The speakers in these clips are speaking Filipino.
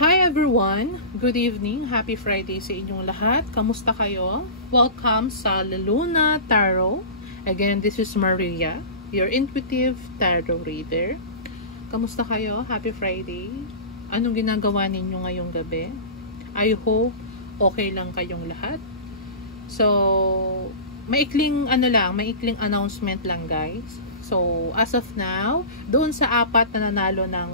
Hi everyone! Good evening! Happy Friday sa inyong lahat. Kamusta kayo? Welcome sa Luna Tarot. Again, this is Maria, your intuitive tarot reader. Kamusta kayo? Happy Friday! Anong ginagawa ninyo ngayong gabi? I hope okay lang kayong lahat. So, maikling announcement lang guys. So, as of now, doon sa apat na nanalo ng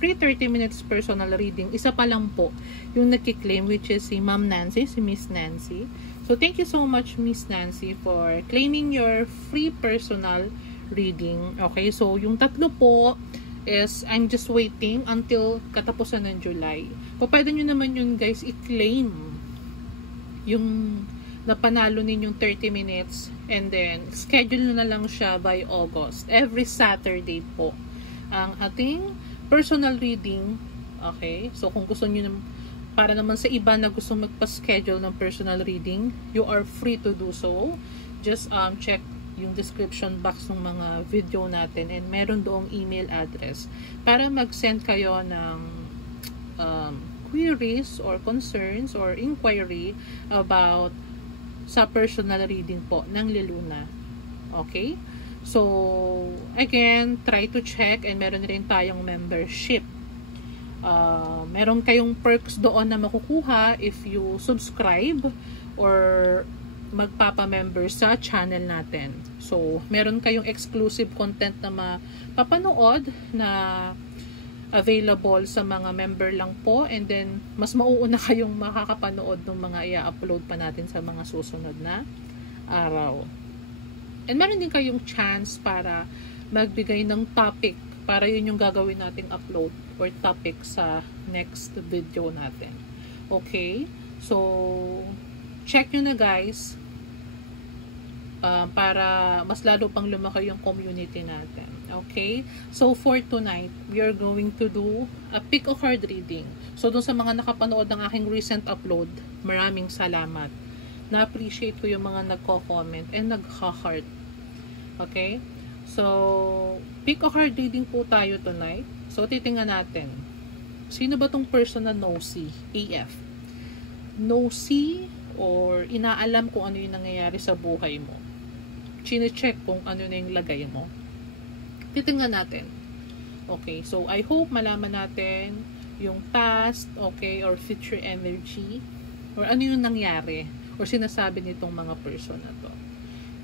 free 30 minutes personal reading, isa pa lang po yung nakiklaim, which is si Ma'am Nancy, si Miss Nancy. So, thank you so much, Miss Nancy, for claiming your free personal reading. Okay, so yung tatlo po is, I'm just waiting until katapusan ng July. Pwede nyo naman yun guys, i-claim yung napanalo ninyong 30 minutes and then schedule nyo na lang siya by August. Every Saturday po ang ating personal reading. Okay, so kung gusto nyo para naman sa iba na gusto magpa-schedule ng personal reading, you are free to do so. Just check yung description box ng mga video natin and meron doong email address para mag-send kayo ng queries or concerns or inquiry about sa personal reading po ng Luna. Okay? So, again, try to check and meron rin tayong membership. Meron kayong perks doon na makukuha if you subscribe or magpapa-member sa channel natin. So, meron kayong exclusive content na mapapanood na available sa mga member lang po, and then mas mauuna kayong makakapanood ng mga i-upload pa natin sa mga susunod na araw. And meron din kayong chance para magbigay ng topic para yun yung gagawin nating upload or topic sa next video natin. Okay? So, check nyo na guys para mas lalo pang lumaki yung community natin. Okay? So, for tonight, we are going to do a pick a card reading. So, dun sa mga nakapanood ng aking recent upload, maraming salamat. Na-appreciate ko yung mga nagko-comment and nagka-heart. Okay? So, pick a card reading po tayo tonight. So, titingnan natin. Sino ba tong person na nosy? AF. Nosy or inaalam kung ano yung nangyayari sa buhay mo. Chine-check kung ano na yung lagay mo. Titingnan natin. Okay? So, I hope malaman natin yung past, okay, or future energy or ano yung nangyari or sinasabi nitong mga person na to.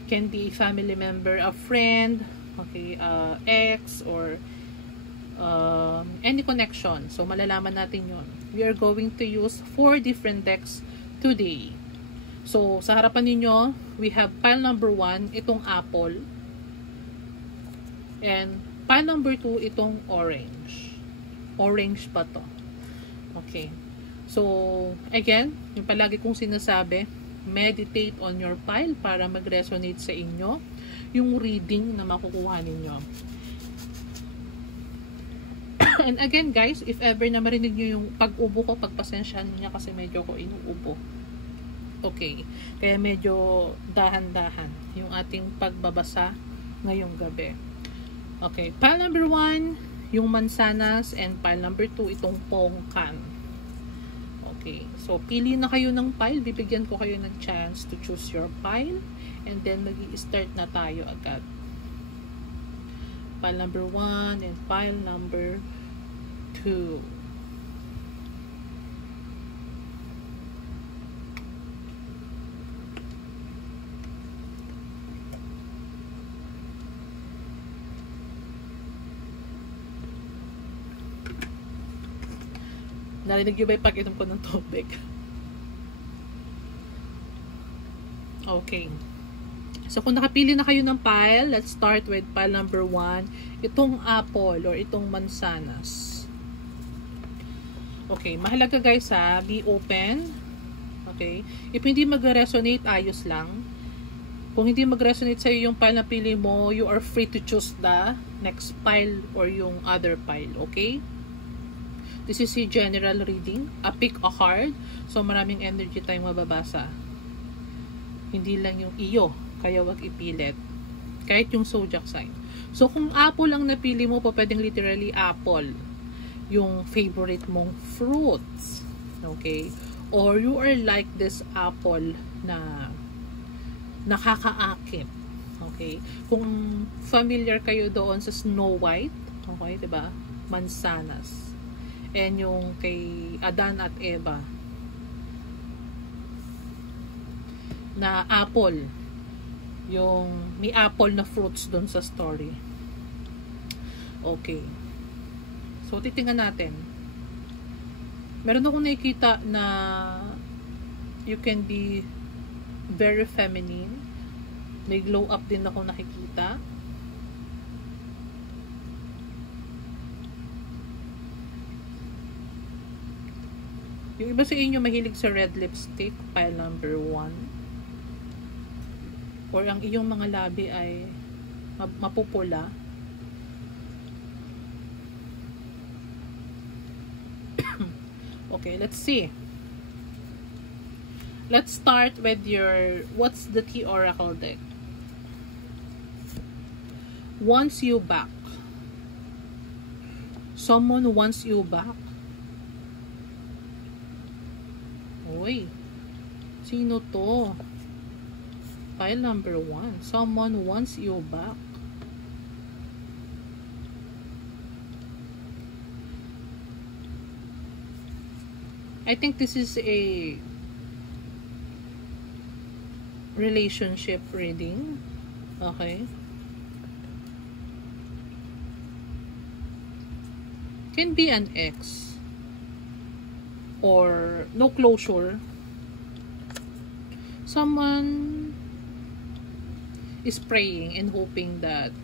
Can be a family member, a friend, okay, ex, or any connection. So, malalaman natin yun. We are going to use 4 different decks today. So, sa harapan ninyo, we have pile number 1, itong apple. And pile number 2, itong orange. Orange pa to. Okay. So, again, yung palagi kong sinasabi, meditate on your pile para mag-resonate sa inyo yung reading na makukuha ninyo. And again guys, if ever na marinig nyo yung pag-ubo ko, pagpasensyahan niya kasi medyo ko inuubo. Okay, kaya medyo dahan-dahan yung ating pagbabasa ngayong gabi. Okay, pile number 1, yung mansanas, and pile number 2, itong pongkan. Okay, so pili na kayo ng pile. Bibigyan ko kayo ng chance to choose your pile and then mag-i-start na tayo agad. Pile number 1 and pile number 2. Narinig nyo ba yung pag-inom ko ng tubig? Okay. So, kung nakapili na kayo ng pile, let's start with pile number 1. Itong apple or itong mansanas. Okay. Mahalaga guys ha. Be open. Okay. If hindi mag-resonate, ayos lang. Kung hindi mag-resonate sa'yo yung pile na pili mo, you are free to choose the next pile or yung other pile. Okay? This is a general reading, a pick a card. So, maraming energy tayong mababasa. Hindi lang yung iyo, kaya wag ipilit. Kahit yung zodiac sign. So, kung apple ang napili mo po, pwedeng literally apple. yung favorite mong fruits. Okay? Or you are like this apple na nakakaakit. Okay? Kung familiar kayo doon sa Snow White, okay, 'di ba? Mansanas. And yung kay Adan at Eva na apple. Yung may apple na fruits doon sa story. Okay. So, titingnan natin. Meron akong nakikita na you can be very feminine. May glow up din ako nakikita. Yung iba sa inyo mahilig sa red lipstick, pile number 1. Or ang iyong mga labi ay mapupula. Okay, let's see. Let's start with your, what's the key oracle deck? Wants you back. Someone wants you back. Uy, sino to? Pile number 1. Someone wants you back. I think this is a relationship reading. Okay. Can be an ex. Or no closure. Someone is praying and hoping that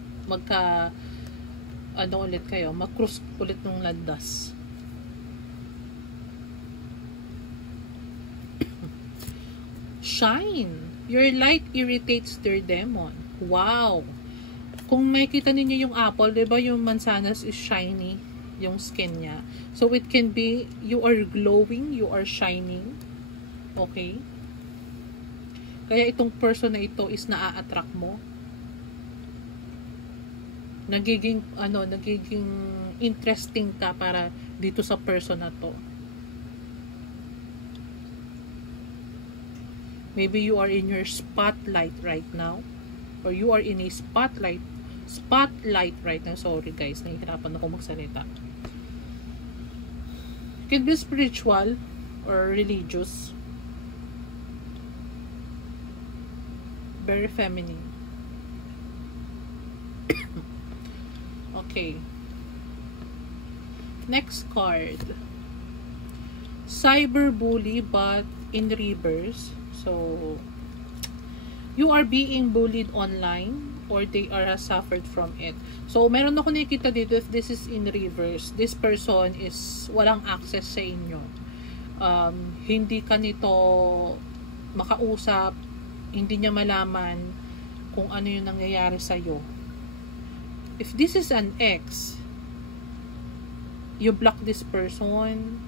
ulit kayo, mag-cross ulit ng landas. Shine. Your light irritates their demon. Wow. Kung makita ninyo yung apple, 'di ba yung mansanas is shiny, yung skin niya. So it can be you are glowing, you are shining. Okay? Kaya itong person na ito is naa-attract mo. Nagiging interesting ka para dito sa person na to. Maybe you are in your spotlight right now. Or you are in a spotlight right now. Sorry guys, nahihirapan ako magsalita. Can be spiritual or religious. Very feminine. Okay. Next card. Cyberbully but in reverse. So, you are being bullied online or they are suffered from it. So, meron ako nakikita dito, if this is in reverse, this person is walang access sa inyo. Hindi ka nito makausap, hindi niya malaman kung ano yung nangyayari sa'yo. If this is an ex, you block this person,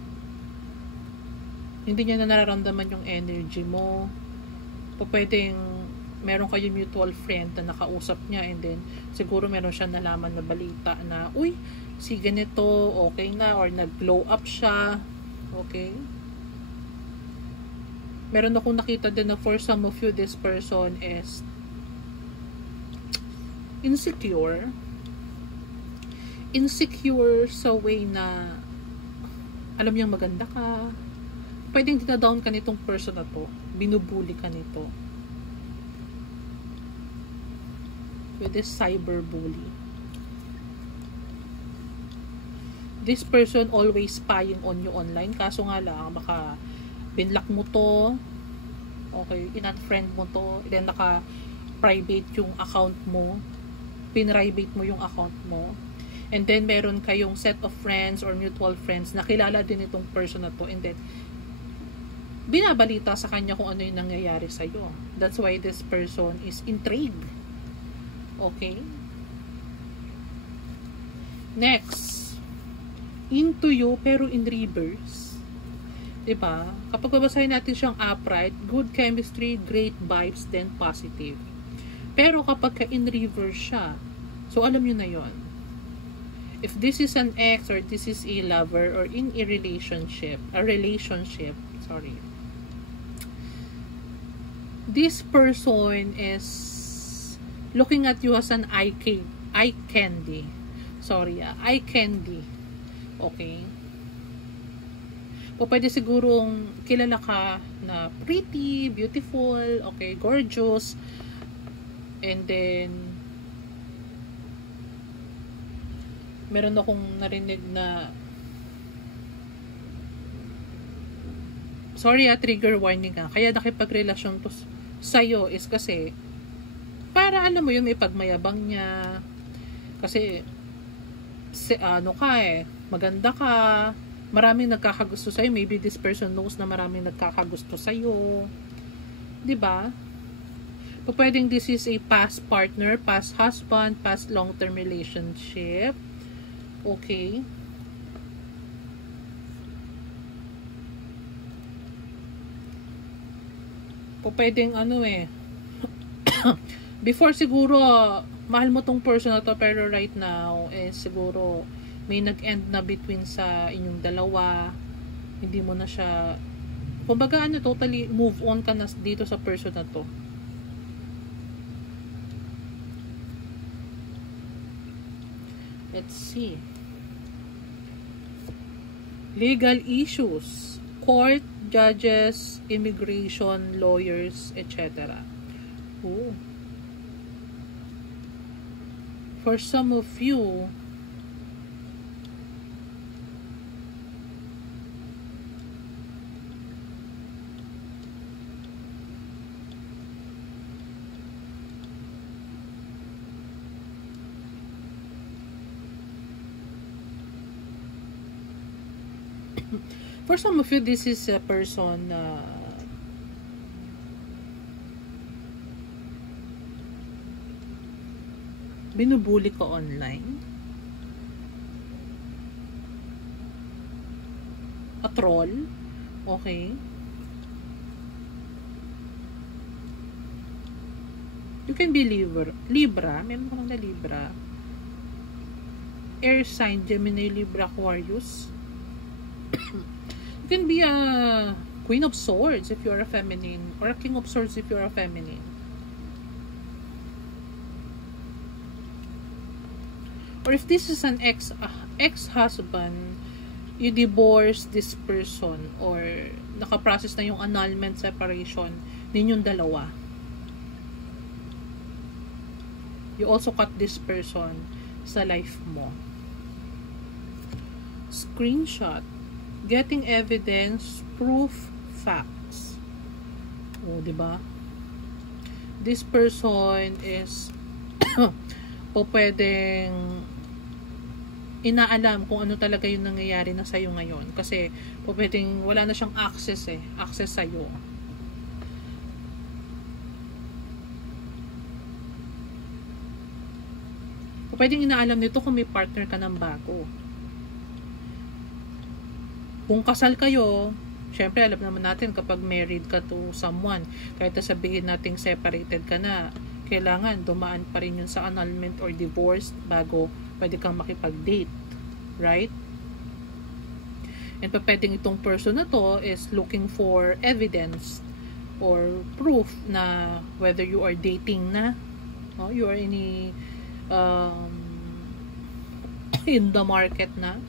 hindi niya na nararamdaman yung energy mo. Pwedeng meron kayo mutual friend na nakausap niya and then siguro meron siya nalaman na balita na, uy, si ganito, okay na, or nag-glow up siya. Okay? Meron akong nakita din na for some of you, this person is insecure. Insecure sa way na alam niyang maganda ka. Pwedeng dinadown ka nitong person na to. Binubuli ka nito. With this cyberbully. This person always spying on you online. Kaso nga lang, baka binlock mo to. Okay, in-unfriend mo to. Then naka-private yung account mo. Pin-private mo yung account mo. And then meron kayong set of friends or mutual friends na kilala din itong person na to. And then binabalita sa kanya kung ano yung nangyayari sa'yo. That's why this person is intrigued. Okay? Next. Into you, pero in reverse. Diba? Kapag babasahin natin siyang upright, good chemistry, great vibes, then positive. Pero kapag ka in reverse siya, so alam nyo na yon. if this is an ex or this is a lover or in a relationship, sorry, this person is looking at you as an eye candy. Eye candy. Okay? O pwede sigurong kilala ka na pretty, beautiful, okay, gorgeous, and then meron akong narinig na trigger warning ka. Kaya nakipagrelasyon to sa'yo is kasi para alam mo yun, may pagmayabang niya. Kasi maganda ka, maraming nagkakagusto sa'yo. Maybe this person knows na maraming nagkakagusto sa'yo. Diba? Pwedeng this is a past partner, past husband, past long-term relationship. Okay. Pwedeng before siguro mahal mo tong person na to, pero right now siguro may nag-end na between sa inyong dalawa, hindi mo na siya, kumbaga totally move on ka na dito sa person na to. Let's see. Legal issues, court, judges, immigration, lawyers, etc. Ooh. For some of you, this is a person binubuli ka online. A troll. Okay. You can be Libra. Meron ka na Libra. Air sign, Gemini, Libra, Aquarius. You can be a Queen of Swords if you're a feminine, or a King of Swords if you're a feminine. Or if this is an ex-husband, you divorce this person or nakaprocess na yung annulment separation ninyong dalawa. You also cut this person sa life mo. Screenshot. Getting evidence, proof, facts. O, diba? This person is pwedeng inaalam kung ano talaga yung nangyayari na sa'yo ngayon. Kasi pwedeng wala na siyang access sa'yo. Pwedeng inaalam nito kung may partner ka ng bago. Kung kasal kayo, syempre alam naman natin kapag married ka to someone, kahit sabihin natin separated ka na, kailangan dumaan pa rin yun sa annulment or divorce bago pwede kang makipag-date. Right? And pwedeng itong person na to is looking for evidence or proof na whether you are dating na, you are in the market na.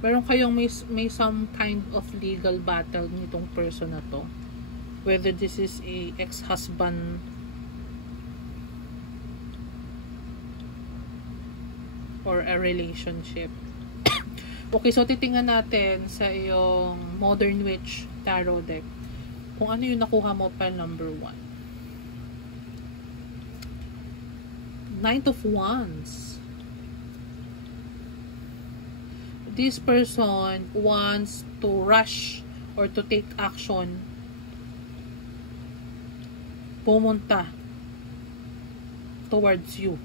Meron kayong may some kind of legal battle nitong person na to. Whether this is a ex-husband or a relationship. Okay, so titingnan natin sa iyong Modern Witch Tarot deck kung ano yung nakuha mo pa number 1. Knight of Wands. This person wants to rush or to take action. Pumunta towards you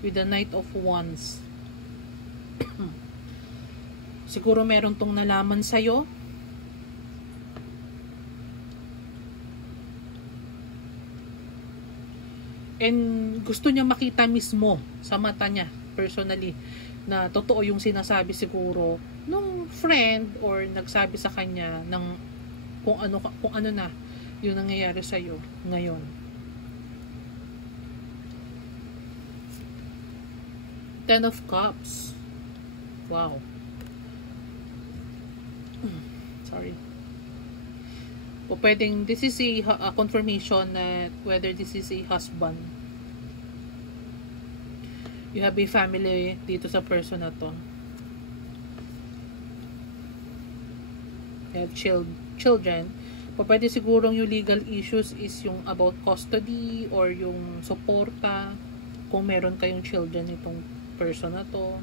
with the Knight of Wands. Siguro meron tong nalaman sa'yo. And gusto niya makita mismo sa mata niya, personally, na totoo yung sinasabi siguro nung friend or nagsabi sa kanya ng kung ano na yung nangyayari sa iyo ngayon. Ten of Cups. Wow. Sorry. O pwedeng this is a confirmation that whether this is a husband. You have a family dito sa person na to. You have children. O pwede sigurong yung legal issues is yung about custody or yung suporta kung meron kayong children itong person na to.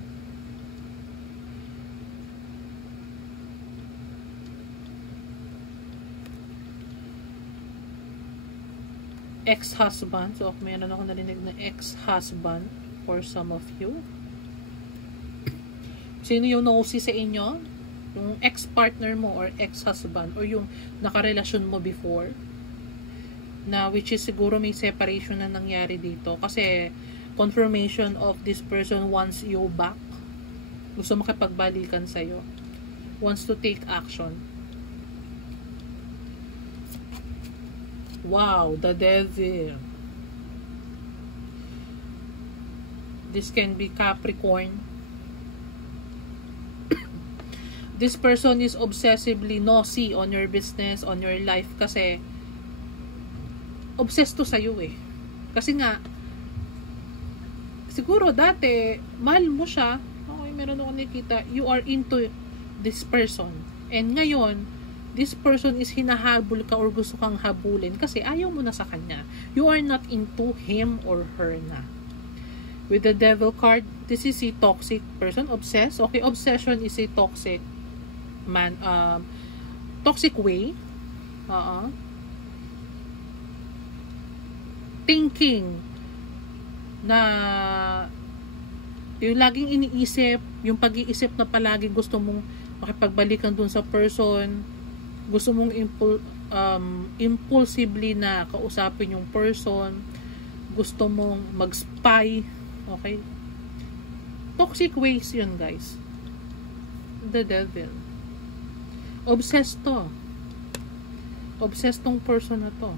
Ex-husband. So, meron ako narinig na ex-husband for some of you. Sino yung nosy sa inyo? Yung ex-partner mo or ex-husband or yung nakarelasyon mo before na which is siguro may separation na nangyari dito kasi confirmation of this person wants you back. Gusto makipagbalikan sa'yo. Wants to take action. Wow, the Devil. This can be Capricorn. This person is obsessively nosy on your business, on your life kasi obsessed to sa'yo eh. Kasi nga siguro dati mahal mo siya. Okay, meron ako nakita. You are into this person. And ngayon this person is hinahabol ka or gusto kang habulin kasi ayaw mo na sa kanya. You are not into him or her na. With the Devil card, this is a toxic person. Obsessed. Okay, obsession is a toxic toxic way. Thinking na yung laging iniisip, yung pag-iisip na palagi gusto mong makipagbalikan dun sa person, gusto mong impulsively na kausapin yung person, gusto mong mag-spy, okay? Toxic ways yun, guys. The Devil. Obsessed to. Obsessed tong person na to.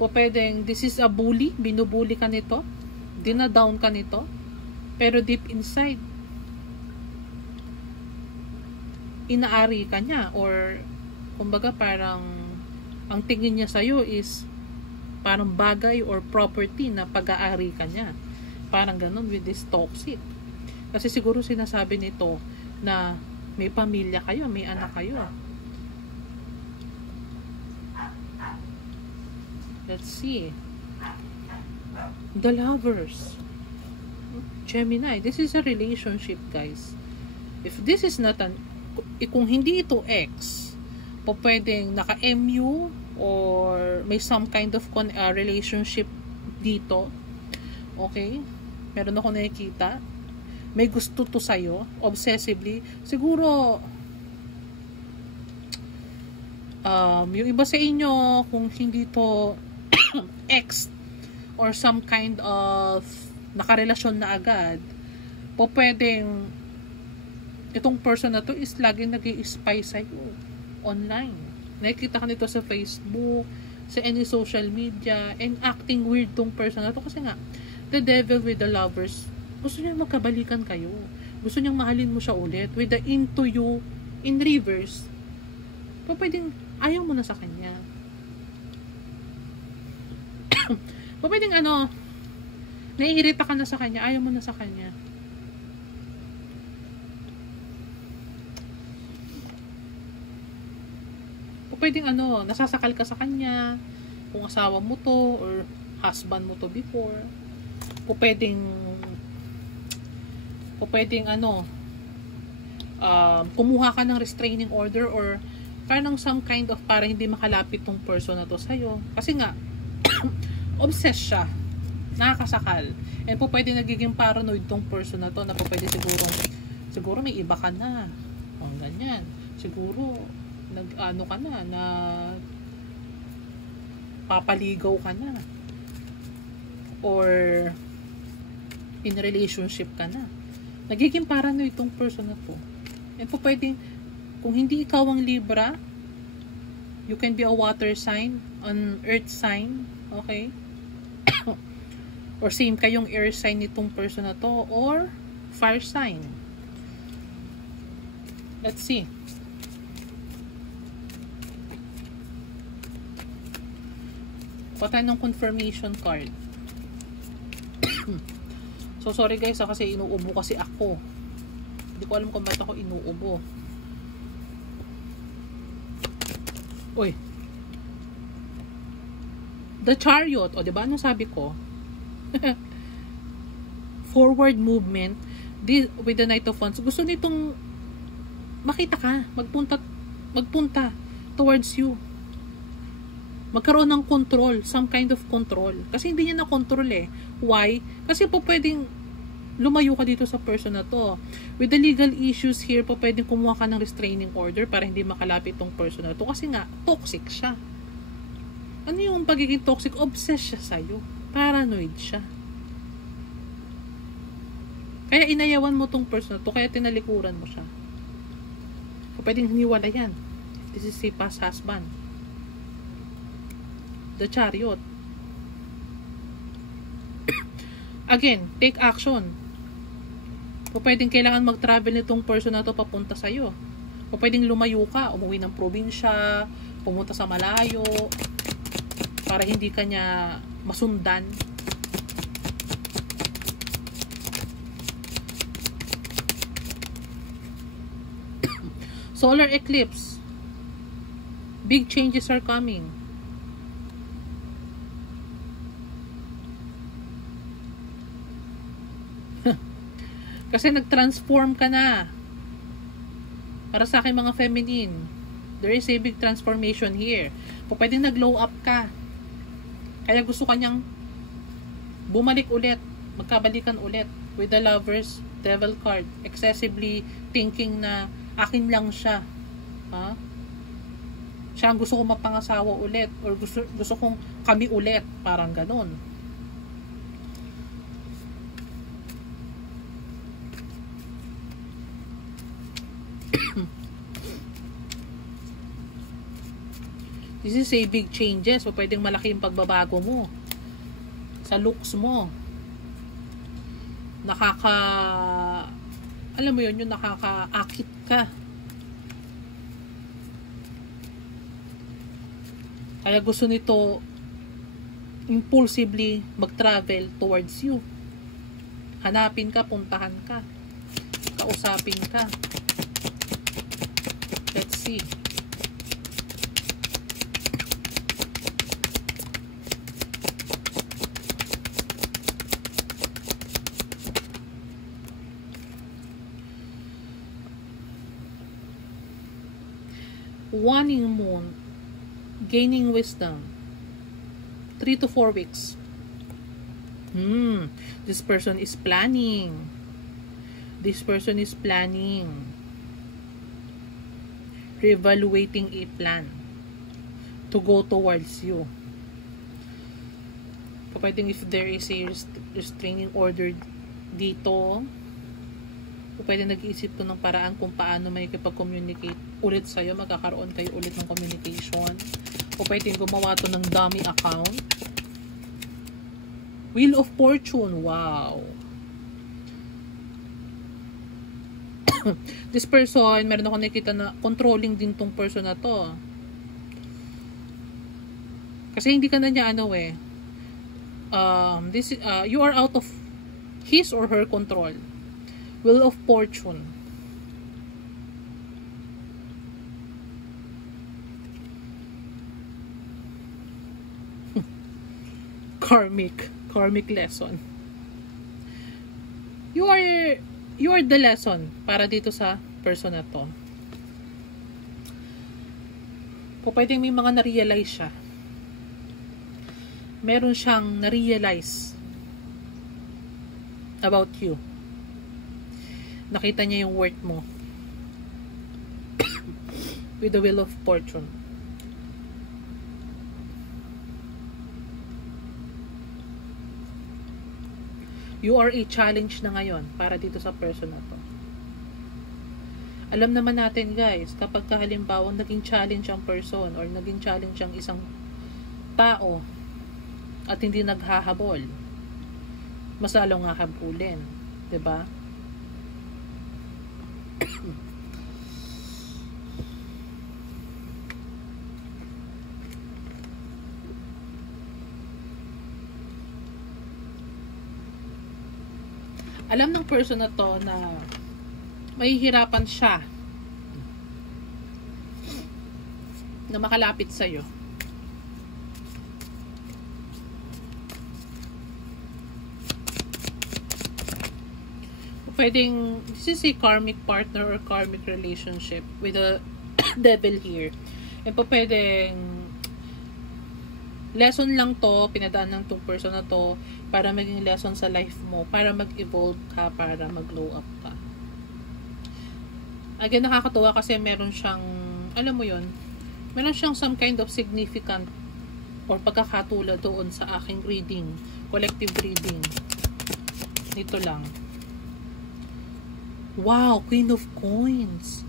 O pwedeng, this is a bully, binubuli ka nito, dinadown ka nito, pero deep inside, inaari ka niya or kumbaga parang ang tingin niya sa'yo is parang bagay or property na pag-aari ka niya. Parang ganun with this toxic. Kasi siguro sinasabi nito na may pamilya kayo, may anak kayo. Let's see. The Lovers. Gemini. This is a relationship, guys. If this is not an kung hindi ito ex, po pwedeng naka-MU or may some kind of relationship dito. Okay? Meron ako nakikita. May gusto to sa'yo, obsessively. Siguro, yung iba sa inyo, kung hindi to ex or some kind of nakarelasyon na agad, po pwedeng itong person na to is laging nag-i-spy sa'yo online. Nakikita ka nito sa Facebook, sa any social media, and acting weird tong person na to kasi nga, the Devil with the Lovers, gusto niya magkabalikan kayo. Gusto niyang mahalin mo siya ulit. With the into you in reverse, pa pwedeng ayaw mo na sa kanya. Pa pwedeng naiirita ka na sa kanya, ayaw mo na sa kanya. Pwedeng nasasakal ka sa kanya kung asawa mo to or husband mo to before. Pwedeng kumuha ka ng restraining order or parang some kind of para hindi makalapit tong person na to sa'yo. Kasi nga, obsessed siya. Nakakasakal. And po pwede nagiging paranoid tong person na to na po pwede siguro may iba ka na. O ganyan. Siguro, nag-ano ka na papaligaw ka na. Or in relationship ka na. Nagiging paranoid tong person na to. And po pwedeng, kung hindi ikaw ang Libra, you can be a water sign, an earth sign, okay? Or same kayong air sign nitong person na to, or fire sign. Let's see. Patay ng confirmation card. So sorry guys, kasi inuubo kasi ako. Hindi ko alam kung ba't ako inuubo. Uy. The Chariot. O, diba? Anong sabi ko? Forward movement. With the Knight of Wands. Gusto nitong makita ka. Magpunta towards you. Magkaroon ng control. Some kind of control. Kasi hindi niya na-control eh. Why? Kasi po pwedeng lumayo ka dito sa person na to. With the legal issues here, po pwedeng kumuha ka ng restraining order para hindi makalapit tong person na to. Kasi nga, toxic siya. Ano yung pagiging toxic? Obsessed siya sa'yo. Paranoid siya. Kaya inayawan mo tong person na to. Kaya tinalikuran mo siya. So, pwedeng hiniwala yan. This is si past husband. The Chariot. Again, take action. O pwedeng kailangan mag-travel nitong person na to papunta sa'yo. O pwedeng lumayo ka, umuwi ng probinsya, pumunta sa malayo, para hindi ka niya masundan. Solar eclipse. Big changes are coming. Kasi nag-transform ka na. Para sa akin mga feminine, there is a big transformation here. O pwedeng nag-glow up ka. Kaya gusto kanyang bumalik ulit. Magkabalikan ulit. With the Lovers, Devil card. Excessively thinking na akin lang siya. Ha? Siya ang gusto kong mapangasawa ulit. Or gusto kong kami ulit. Parang ganun. This is a big changes. So, pwedeng malaki yung pagbabago mo. Sa looks mo. Alam mo yun, yung nakakaakit ka. Kaya gusto nito impulsively mag-travel towards you. Hanapin ka, puntahan ka. Kausapin ka. Let's see. Waning moon, gaining wisdom, 3 to 4 weeks. This person is planning. This person is planning. Reevaluating a plan to go towards you. Pwedeng if there is a restraining order dito, pwede nag-iisip ko ng paraan kung paano may kapag-communicate ulit sa'yo, magkakaroon kayo ulit ng communication. O pwede gumawa to ng dummy account. Wheel of Fortune, wow. This person, meron ako nakita na controlling din tong person na to. Kasi hindi ka na niya you are out of his or her control. Wheel of Fortune. Karmic lesson. You are the lesson para dito sa person na to. O pwedeng may mga na-realize siya. Meron siyang na-realize about you. Nakita niya yung worth mo. With the Wheel of Fortune. You are a challenge na ngayon para dito sa person na to. Alam naman natin guys, kapag halimbawa naging challenge ang person or naging challenge ang isang tao at hindi naghahabol, mas lalong hahabulin, 'di ba? Alam ng person na to na mahihirapan siya na makalapit sa'yo. Pwedeng, this is a karmic partner or karmic relationship with a devil here. And pwedeng lesson lang to, pinadaan ng tong person na to para maging lesson sa life mo, para mag-evolve ka, para mag-glow up ka. Again, nakakatuwa kasi meron siyang, alam mo yun, meron siyang some kind of significant or pagkakatulad doon sa aking reading, collective reading. Nito lang. Wow, Queen of Coins.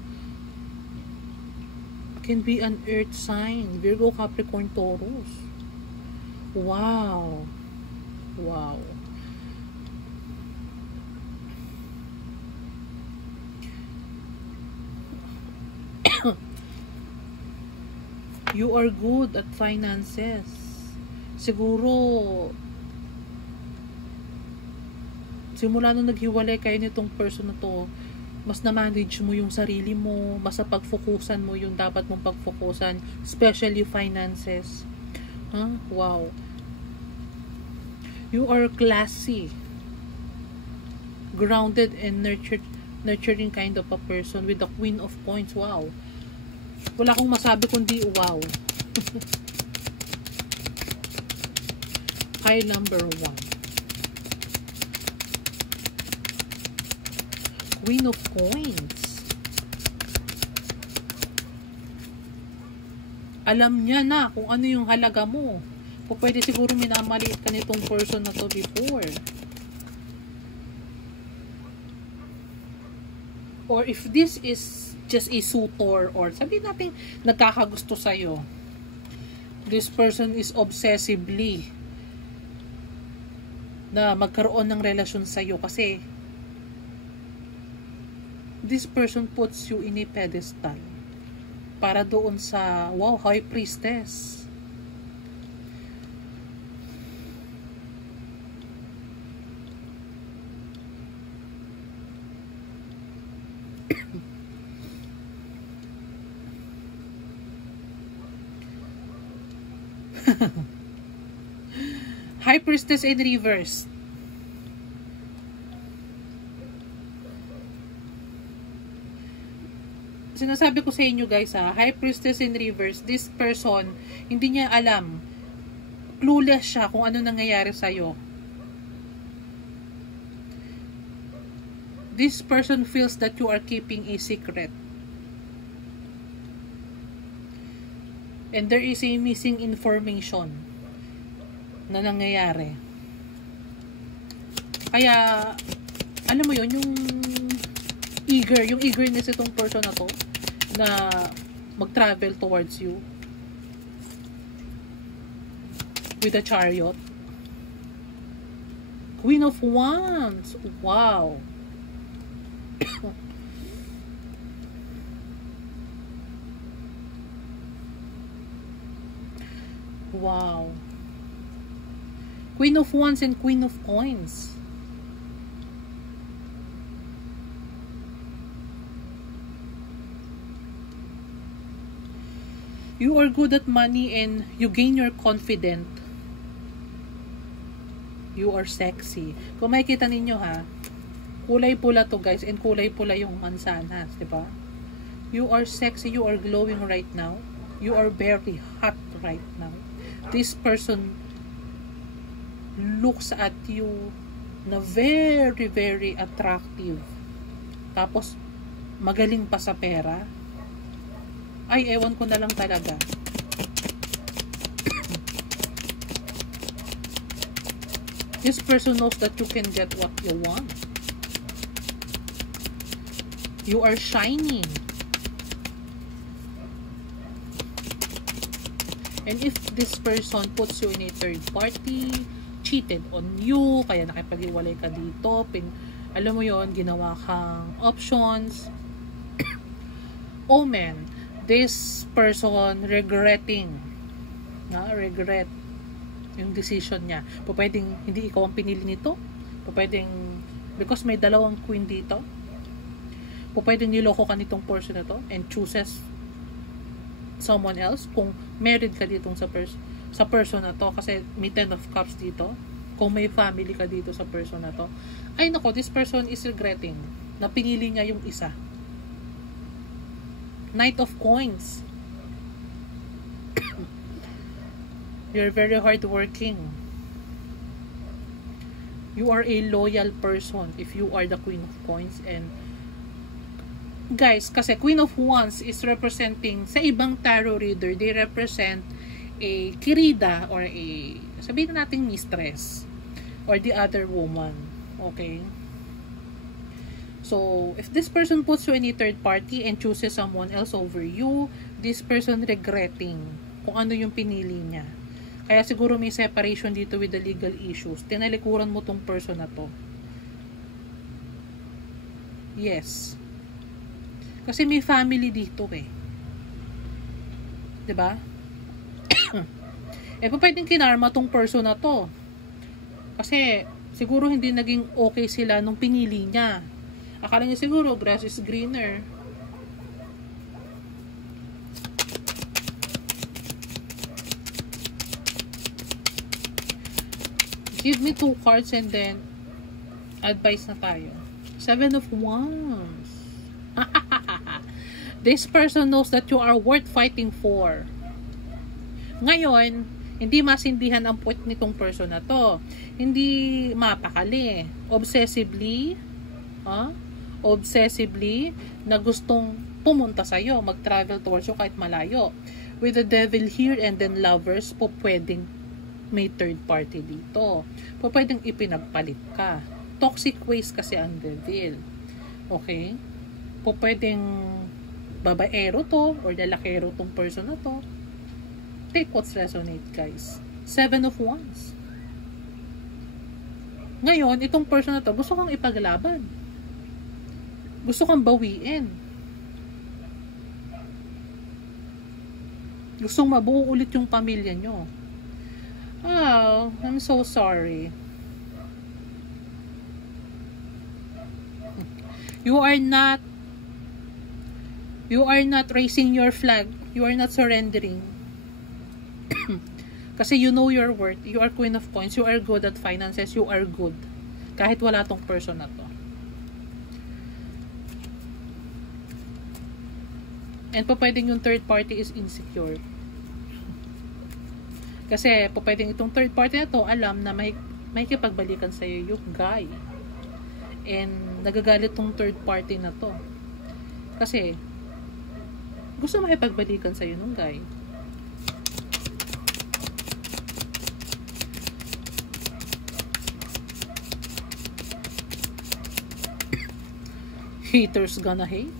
Can be an earth sign. Virgo, Capricorn, Taurus. Wow. Wow. You are good at finances. Siguro simula nung naghiwalay kayo nitong person na to, mas na-manage mo yung sarili mo, mas napag-focusan mo yung dapat mong pag-focusan, especially finances. Huh? Wow. You are classy, grounded and nurturing kind of a person with the Queen of Coins. Wow. Wala akong masabi kundi wow. Pile number 1. Queen of Coins. Alam niya na kung ano yung halaga mo. O pwede siguro minamaliit ka nitong person na to before. Or if this is just a suitor or sabihin natin nagkakagusto sa'yo, this person is obsessively na magkaroon ng relasyon sa'yo kasi this person puts you in a pedestal para doon sa wow, high priestess. High priestess in reverse. Sinasabi ko sa inyo guys High priestess in reverse, this person, hindi niya alam. Clueless siya kung ano nangyayari sa'yo. This person feels that you are keeping a secret. And there is a missing information na nangyayari. Kaya, alam mo yun, yung eagerness itong person na to, na mag-travel towards you with a chariot. Queen of Wands. Wow. Wow. Queen of Wands and Queen of Coins. You are good at money and you gain your confidence. You are sexy. Kung makikita ninyo kulay pula to guys, and kulay pula yung mansanas, di ba? You are sexy, you are glowing right now. You are very hot right now. This person looks at you na very, very attractive. Tapos, magaling pa sa pera. Ay, ewan ko na lang talaga. This person knows that you can get what you want. You are shining. And if this person puts you in a third party, cheated on you, kaya nakipag-iwalay ka dito, alam mo yon, ginawa kang options. Oh man, this person regret yung decision niya. Pwedeng hindi ikaw ang pinili nito. Pwedeng, because may dalawang queen dito, pwedeng niloko ka nitong person na to and chooses someone else. Kung married ka dito sa person na to, kasi may 10 of cups dito. Kung may family ka dito sa person na to, ay nako, this person is regretting na pinili niya yung isa. Knight of coins. You're very hardworking. You are a loyal person if you are the Queen of Coins. And guys, kasi Queen of Wands is representing, sa ibang tarot reader, they represent a kirida or a, sabihin na nating mistress or the other woman. Okay? So, if this person puts you in a third party and chooses someone else over you, this person regretting kung ano yung pinili niya. Kaya siguro may separation dito with the legal issues. Tinalikuran mo tong person na to. Yes. Kasi may family dito eh. 'Di ba? Pwedeng kinarma tong person na to. Kasi siguro hindi naging okay sila nung pinili niya. Akala niya siguro grass is greener. Give me 2 cards and then advice na tayo. 7 of Wands. This person knows that you are worth fighting for. Ngayon, hindi masindihan ang puwet nitong person na to. Hindi mapakali. Obsessively na gustong pumunta sa'yo, mag-travel towards you kahit malayo. With the devil here and then lovers, pwedeng may third party dito. Pwedeng ipinagpalit ka. Toxic ways kasi ang devil. Okay? Pwedeng babaero to or lalakero tong person na to. Take what's resonate, guys. 7 of Wands. Ngayon, itong person na to, gusto kang ipaglaban. Gusto kang bawiin. Gustong mabuo ulit yung pamilya nyo. Oh, I'm so sorry. You are not raising your flag. You are not surrendering. Kasi you know your worth. You are Queen of Coins. You are good at finances. You are good. Kahit wala tong person na to. And pwedeng yung third party is insecure. Kasi pwedeng itong third party na to alam na may kipagbalikan sa'yo yung guy. And nagagalit tong third party na to. Kasi gusto makipagbalikan sa'yo nung guy. Haters gonna hate.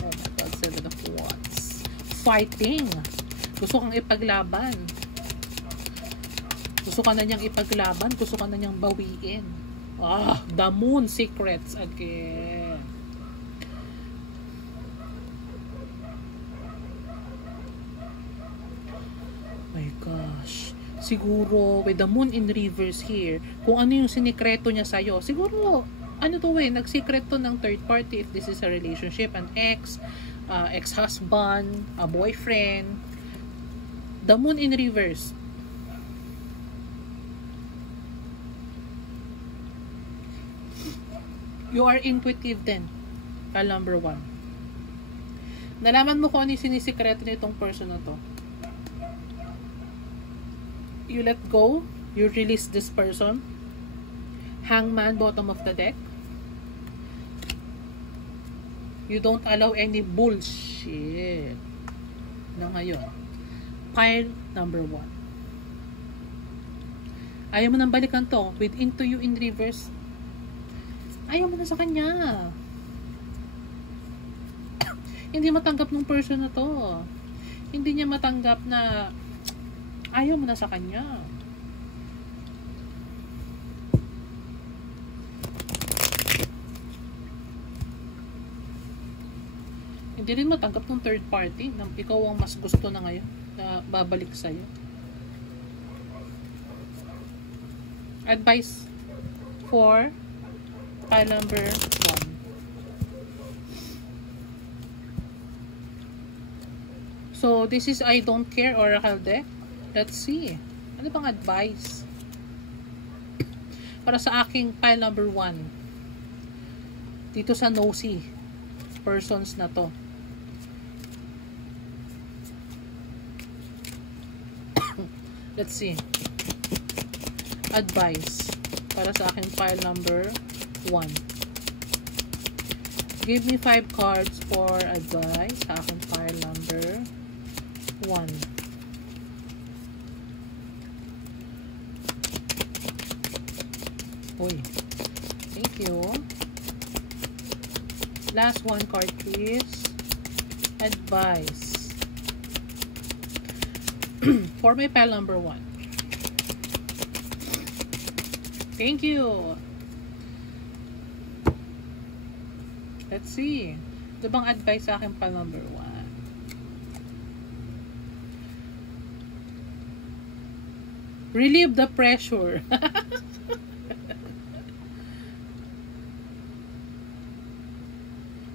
Oh my God, 7 of Wands. Fighting. Gusto kang ipaglaban. Gusto ka na niyang ipaglaban. Gusto ka na niyang bawiin. The Moon Secrets again. My gosh. Siguro, with the Moon in reverse here, kung ano yung sinikreto niya sa'yo, siguro, nagsikret to ng third party if this is a relationship, an ex, ex-husband, a boyfriend. The Moon in reverse. You are intuitive then. Number 1. Nalaman mo kung ano yung sinisikreto nitong person na to. You let go. You release this person. Hangman, bottom of the deck. You don't allow any bullshit na ngayon. Pile number 1. Ayaw mo nang balikan to with into you in reverse. Ayaw mo na sa kanya. Hindi matanggap ng person na to. Hindi niya matanggap na ayaw mo na sa kanya. Hindi rin matanggap ng third party na ikaw ang mas gusto na ngayon na babalik sa'yo. Advice for pile number 1. So, this is I don't care oracle deck. Let's see. Ano bang advice para sa aking pile number 1 dito sa nosy persons na to? Let's see. Advice para sa aking pile number 1. Give me 5 cards for advice sa aking pile number 1. Uy. Thank you. Last 1 card, please. Advice. For my pile number 1. Thank you. Let's see. Ito bang advice sa akin pile number 1? Relieve the pressure.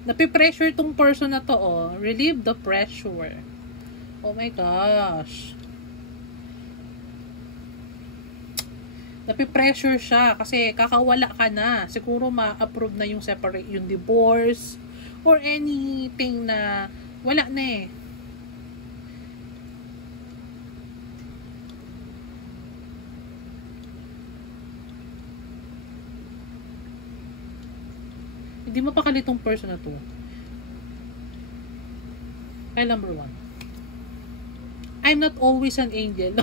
Napipressure tong person na to, oh. Relieve the pressure. Oh my gosh. Napipressure siya kasi kakawala ka na. Siguro ma-approve na yung separate, yung divorce or anything na wala na eh. Hindi mo pakali tong person na to. Pile number 1. I'm not always an angel.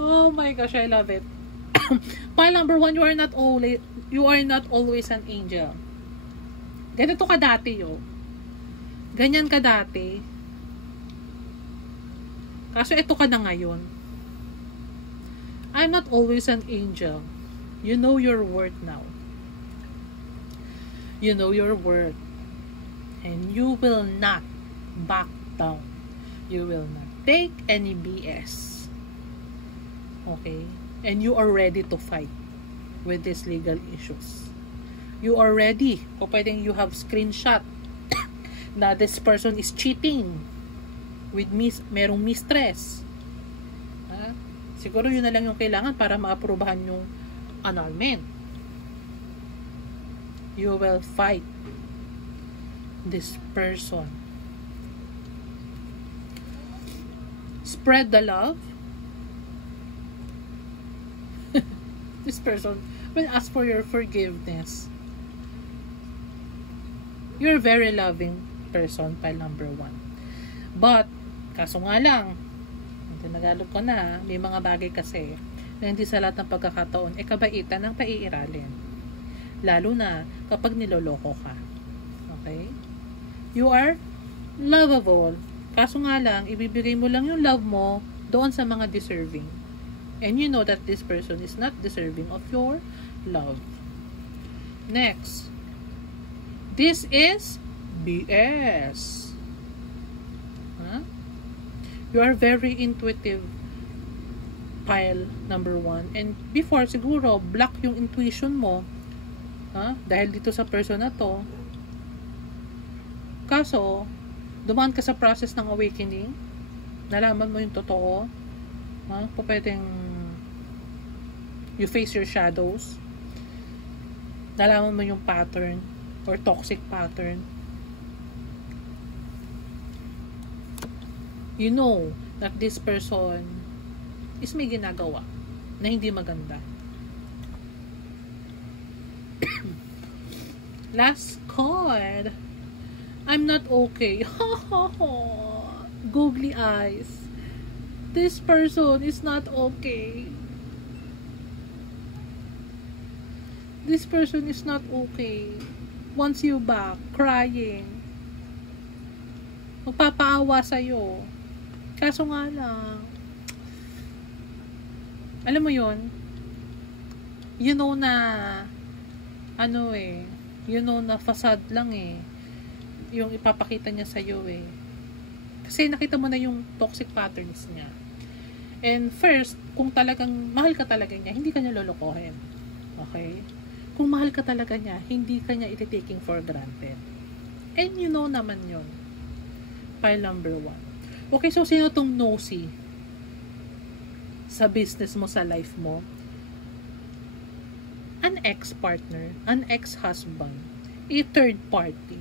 Oh my gosh, I love it. Pile number 1, you are not always an angel. Ganito ka dati, yo. Ganyan ka dati. Kaso ito ka na ngayon. I'm not always an angel. You know your worth now. You know your worth. And you will not back down. You will not take any BS. Okay? And you are ready to fight with these legal issues. You are ready. O pwedeng you have screenshot na this person is cheating with merong mistress. Ha? Siguro yun na lang yung kailangan para maaprubahan yung annulment. You will fight this person. Spread the love. This person will ask for your forgiveness. You're a very loving person, pile number 1. But, kaso nga lang, tinagalog ko na, may mga bagay kasi na hindi sa lahat ng pagkakataon, kabaitan ng paiiralin. Lalo na kapag niloloko ka. Okay? You are lovable. Kaso nga lang, ibibigay mo lang yung love mo doon sa mga deserving. And you know that this person is not deserving of your love. Next. This is BS. Huh? You are very intuitive, pile number 1. And before, siguro, block yung intuition mo. Dahil dito sa person na to. Kaso, dumaan ka sa process ng awakening. Nalaman mo yung totoo. Pwedeng you face your shadows. Nalaman mo yung pattern or toxic pattern. You know that this person is may ginagawa na hindi maganda. Last card. I'm not okay. Googly eyes. This person is not okay. This person is not okay. Wants you back, crying. Magpapaawa sa'yo. Kaso nga lang, alam mo yon, you know na, you know na facade lang yung ipapakita niya sa'yo Kasi nakita mo na yung toxic patterns niya. And first, kung talagang mahal ka talaga niya, hindi ka niya lolokohin. Okay? Kung mahal ka talaga niya, hindi ka niya iti-taking for granted. And you know naman yun. Pile number 1. Okay, so sino tong nosy sa business mo, sa life mo? An ex-partner, an ex-husband, a third party.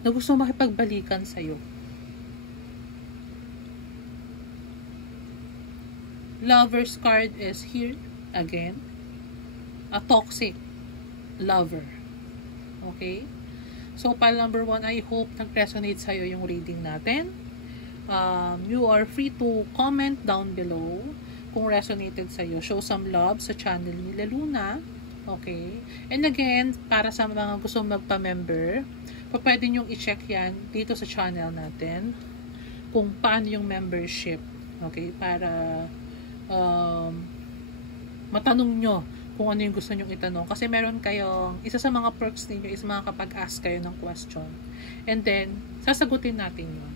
Na gusto makipagbalikan sa'yo. Lover's card is here again. A toxic lover. Okay? So, pile number 1, I hope nag-resonate sa'yo yung reading natin. You are free to comment down below kung resonated sa'yo. Show some love sa channel ni Luna. Okay? And again, para sa mga gusto magpa-member, pwede nyong i-check yan dito sa channel natin kung paano yung membership. Okay? Para matanong nyo kung ano yung gusto nyong itanong. Kasi meron kayong, isa sa mga perks ninyo is makakapag-ask kayo ng question. And then, sasagutin natin yun.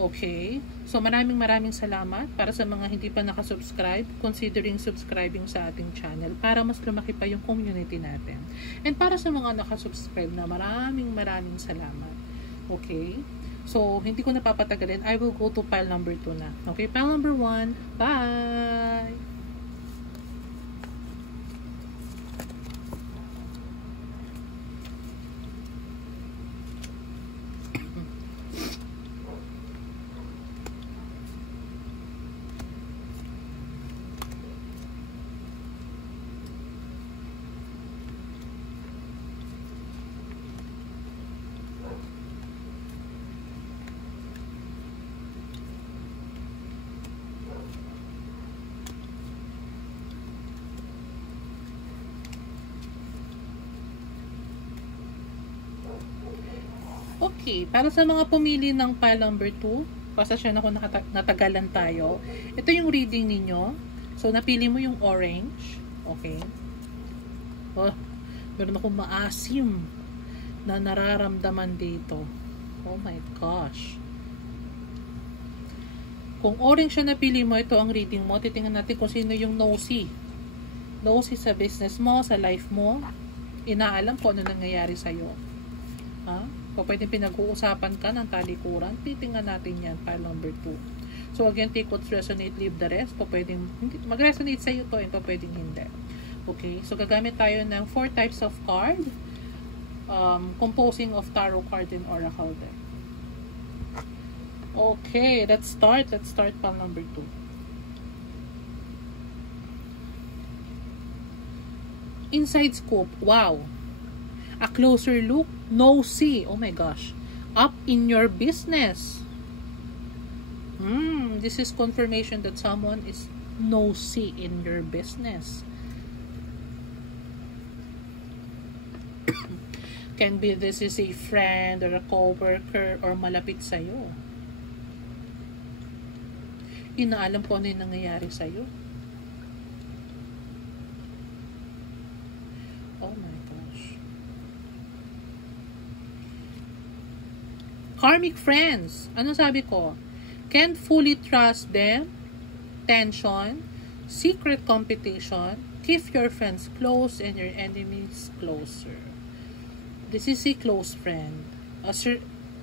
Okay? So, maraming salamat para sa mga hindi pa nakasubscribe, considering subscribing sa ating channel para mas lumaki pa yung community natin. And para sa mga nakasubscribe na maraming salamat. Okay? So, hindi ko napapatagalin. I will go to pile number 2 na. Okay? Pile number 1. Bye! Okay, para sa mga pumili ng pile number 2, pasasya na kung natagalan tayo. Ito yung reading ninyo. So, napili mo yung orange. Okay. Oh, meron akong maasim na nararamdaman dito. Oh my gosh. Kung orange siya napili mo, ito ang reading mo. Titingnan natin kung sino yung nosy. Nosy sa business mo, sa life mo. Inaalam kung ano nangyayari sa'yo. Kung pwedeng pinag-uusapan ka ng talikuran, titingnan natin yan, pile number 2. So again, take what's resonate, leave the rest. Pwedeng mag-resonate sa'yo to, and pwedeng hindi. Okay, so gagamit tayo ng 4 types of card, composing of tarot card and oracle deck. Okay, let's start pile number 2. Inside scoop, wow. A closer look, nosy. Oh my gosh. Up in your business. This is confirmation that someone is nosy in your business. Can be this is a friend or a co-worker or malapit sa'yo. Inaalam ko ano yung nangyayari sa'yo. Oh my gosh. Karmic friends. Ano sabi ko? Can't fully trust them. Tension. Secret competition. Keep your friends close and your enemies closer. This is a close friend.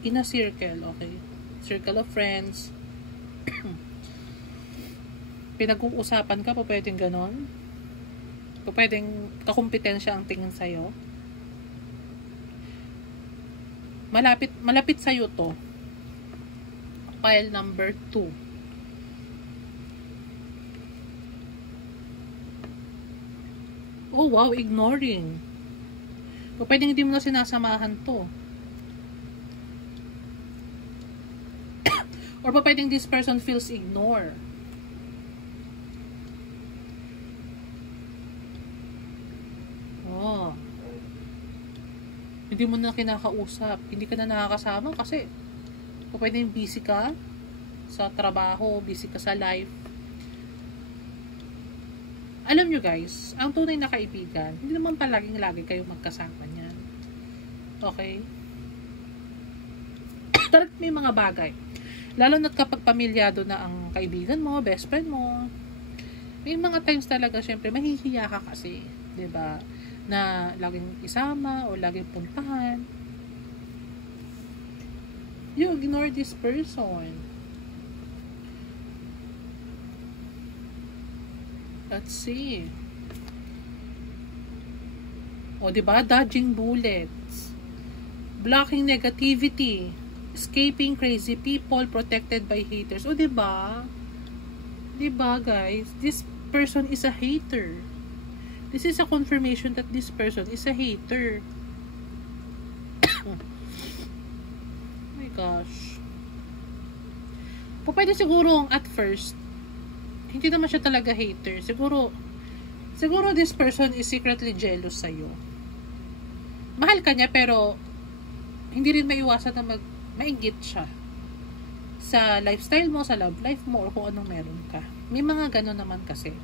In a circle, okay? Circle of friends. Pinag-uusapan ka, pwedeng ganon. Pwedeng kakumpetensya ang tingin sa'yo. malapit sa'yo to. Pile number 2. Oh wow, ignoring. O pwedeng hindi mo na sinasamahan to. Or pa pwedeng this person feels ignore. Oh. Hindi mo na kinakausap. Hindi ka na nakakasama kasi o pwedeng busy ka sa trabaho, busy ka sa life. Alam nyo guys, ang tunay na kaibigan, hindi naman palaging-lagi kayo magkasama niyan. Okay? Talagang may mga bagay. Lalo na't kapag pamilyado na ang kaibigan mo, best friend mo, may mga times talaga, syempre, mahihiya ka kasi. 'Di ba? Na laging isama o laging puntahan. You ignore this person. Let's see. O, diba? Dodging bullets. Blocking negativity. Escaping crazy people. Protected by haters. O, diba? Diba, guys? This person is a hater. This is a confirmation that this person is a hater. Oh my gosh. Pwede siguro at first, hindi naman siya talaga hater. Siguro this person is secretly jealous sa'yo. Mahal ka niya, pero hindi rin maiwasan na mainggit siya sa lifestyle mo, sa love life mo, or kung anong meron ka. May mga ganon naman kasi.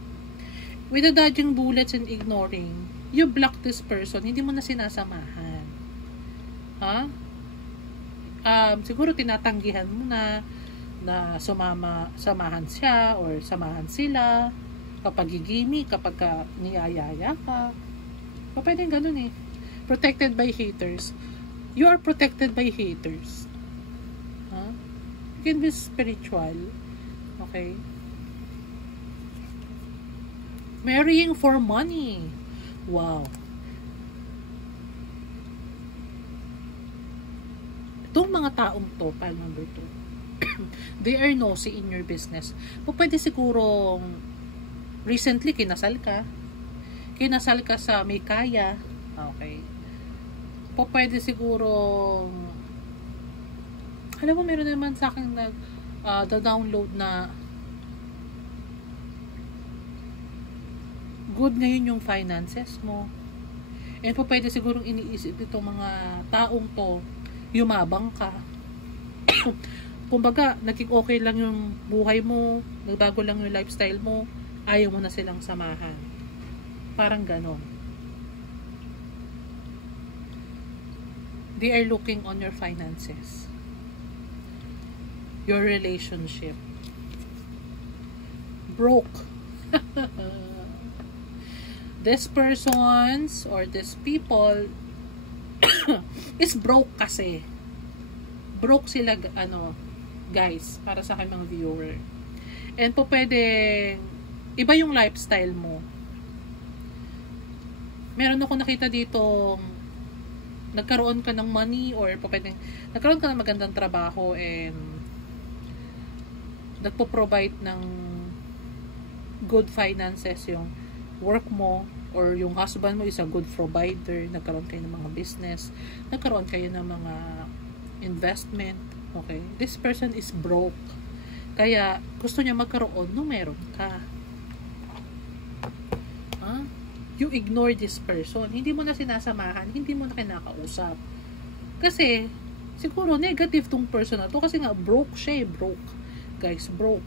With the dodging bullets and ignoring, you block this person, hindi mo na sinasamahan. Ha? Siguro tinatanggihan mo na samahan siya or samahan sila kapag gigimi, kapag niyayaya ka. Pwedeng ganun eh. Protected by haters. You are protected by haters. Huh? You can be spiritual. Okay? Marrying for money. Wow. Itong mga taong to, pile number 2. They are nosy in your business. Pwede siguro recently kinasal ka sa may kaya. Okay. Pwede siguro alam mo, meron naman sa akin download na good ngayon yung finances mo. And pwede siguro iniisip itong mga taong to, yumabang ka. Kumbaga, naging okay lang yung buhay mo, nagbago lang yung lifestyle mo, ayaw mo na silang samahan. Parang ganon. They are looking on your finances. Your relationship. Broke. This person's or this people is broke kasi. Broke sila, guys, para sa akin mga viewer. And pwedeng iba yung lifestyle mo. Meron ako nakita dito, nagkaroon ka ng money or pwedeng nagkaroon ka ng magandang trabaho and nagpo-provide ng good finances yung work mo, or yung husband mo is a good provider, nagkaroon kayo ng mga business, nagkaroon kayo ng mga investment. Okay? This person is broke. Kaya, gusto niya magkaroon nung meron ka. Huh? You ignore this person. Hindi mo na sinasamahan. Hindi mo na kinakausap. Kasi, siguro negative tong person na to. Kasi nga, broke siya eh. Broke. Guys, broke.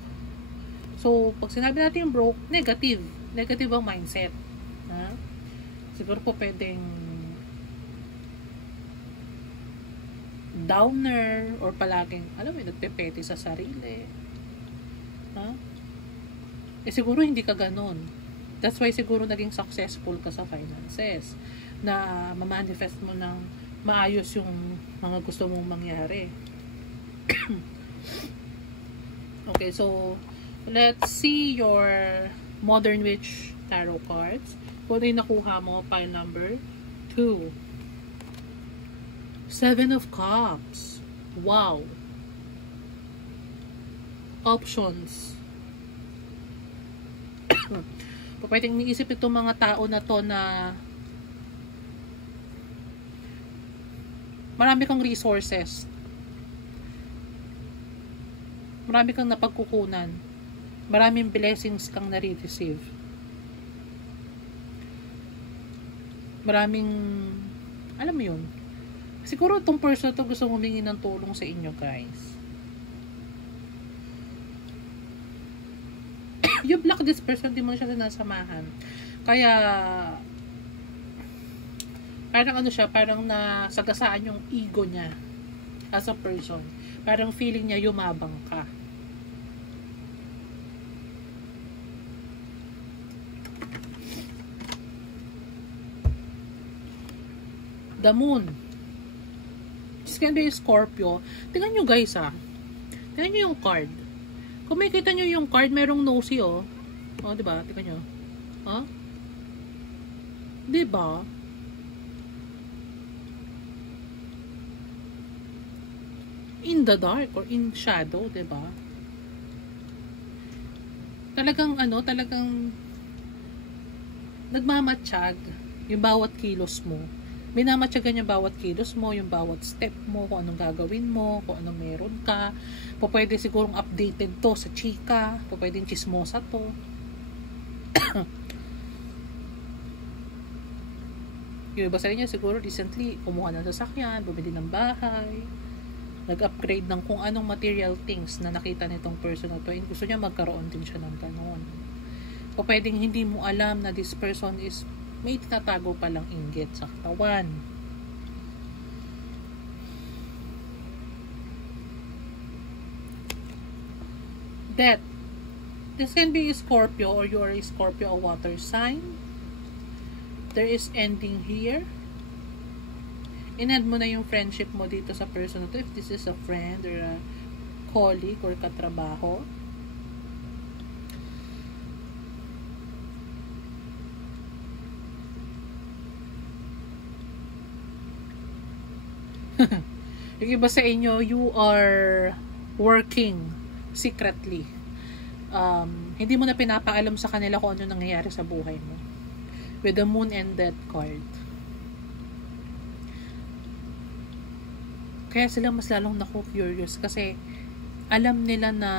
So, pag sinabi natin broke, negative. Negative ang mindset. Ha? Siguro po pwedeng downer or palaging, alam mo, nagpepete sa sarili. Ha? Eh siguro hindi ka ganun. That's why siguro naging successful ka sa finances. Na ma-manifest mo ng maayos yung mga gusto mong mangyari. Okay, so let's see your Modern Witch Tarot cards. Kung ano yung nakuha mo, pile number 2. Seven of Cups. Wow. Options. Pwedeng niisip itong mga tao na to na marami kang resources. Marami kang napagkukunan. Maraming blessings kang nare-receive. Maraming, alam mo yun. Siguro itong person to gusto humingi ng tulong sa inyo, guys. You block this person, di mo na siya sinasamahan. Kaya, parang ano siya, parang nasagasaan yung ego niya as a person. Parang feeling niya yumabang ka. The Moon. This can be Scorpio. Tingnan nyo guys Tingnan nyo yung card. Kung makikita nyo yung card, merong nosy diba? Tingnan nyo. Diba? In the dark or in shadow, diba? Talagang talagang nagmamatsyag yung bawat kilos mo. Minamatyagan yung bawat kilos mo, yung bawat step mo, kung anong gagawin mo, kung anong meron ka. Pwede sigurong updated to sa chika, pwedeng chismosa to. Yung iba sa inyo siguro recently kumuha ng sasakyan, bumili ng bahay, nag-upgrade ng kung anong material things na nakita nitong person na to, and gusto niya magkaroon din siya ng ganon. Pwedeng hindi mo alam na this person is may tinatago palang inggit sa katawan. Death. This can be Scorpio or you are a Scorpio or water sign. There is ending here. In-end mo na yung friendship mo dito sa person na to, if this is a friend or a colleague or katrabaho. Yung iba sa inyo, you are working secretly. Hindi mo na pinapaalam sa kanila kung ano nangyayari sa buhay mo. With the Moon and Death card. Kaya sila mas lalong naku-curious kasi alam nila na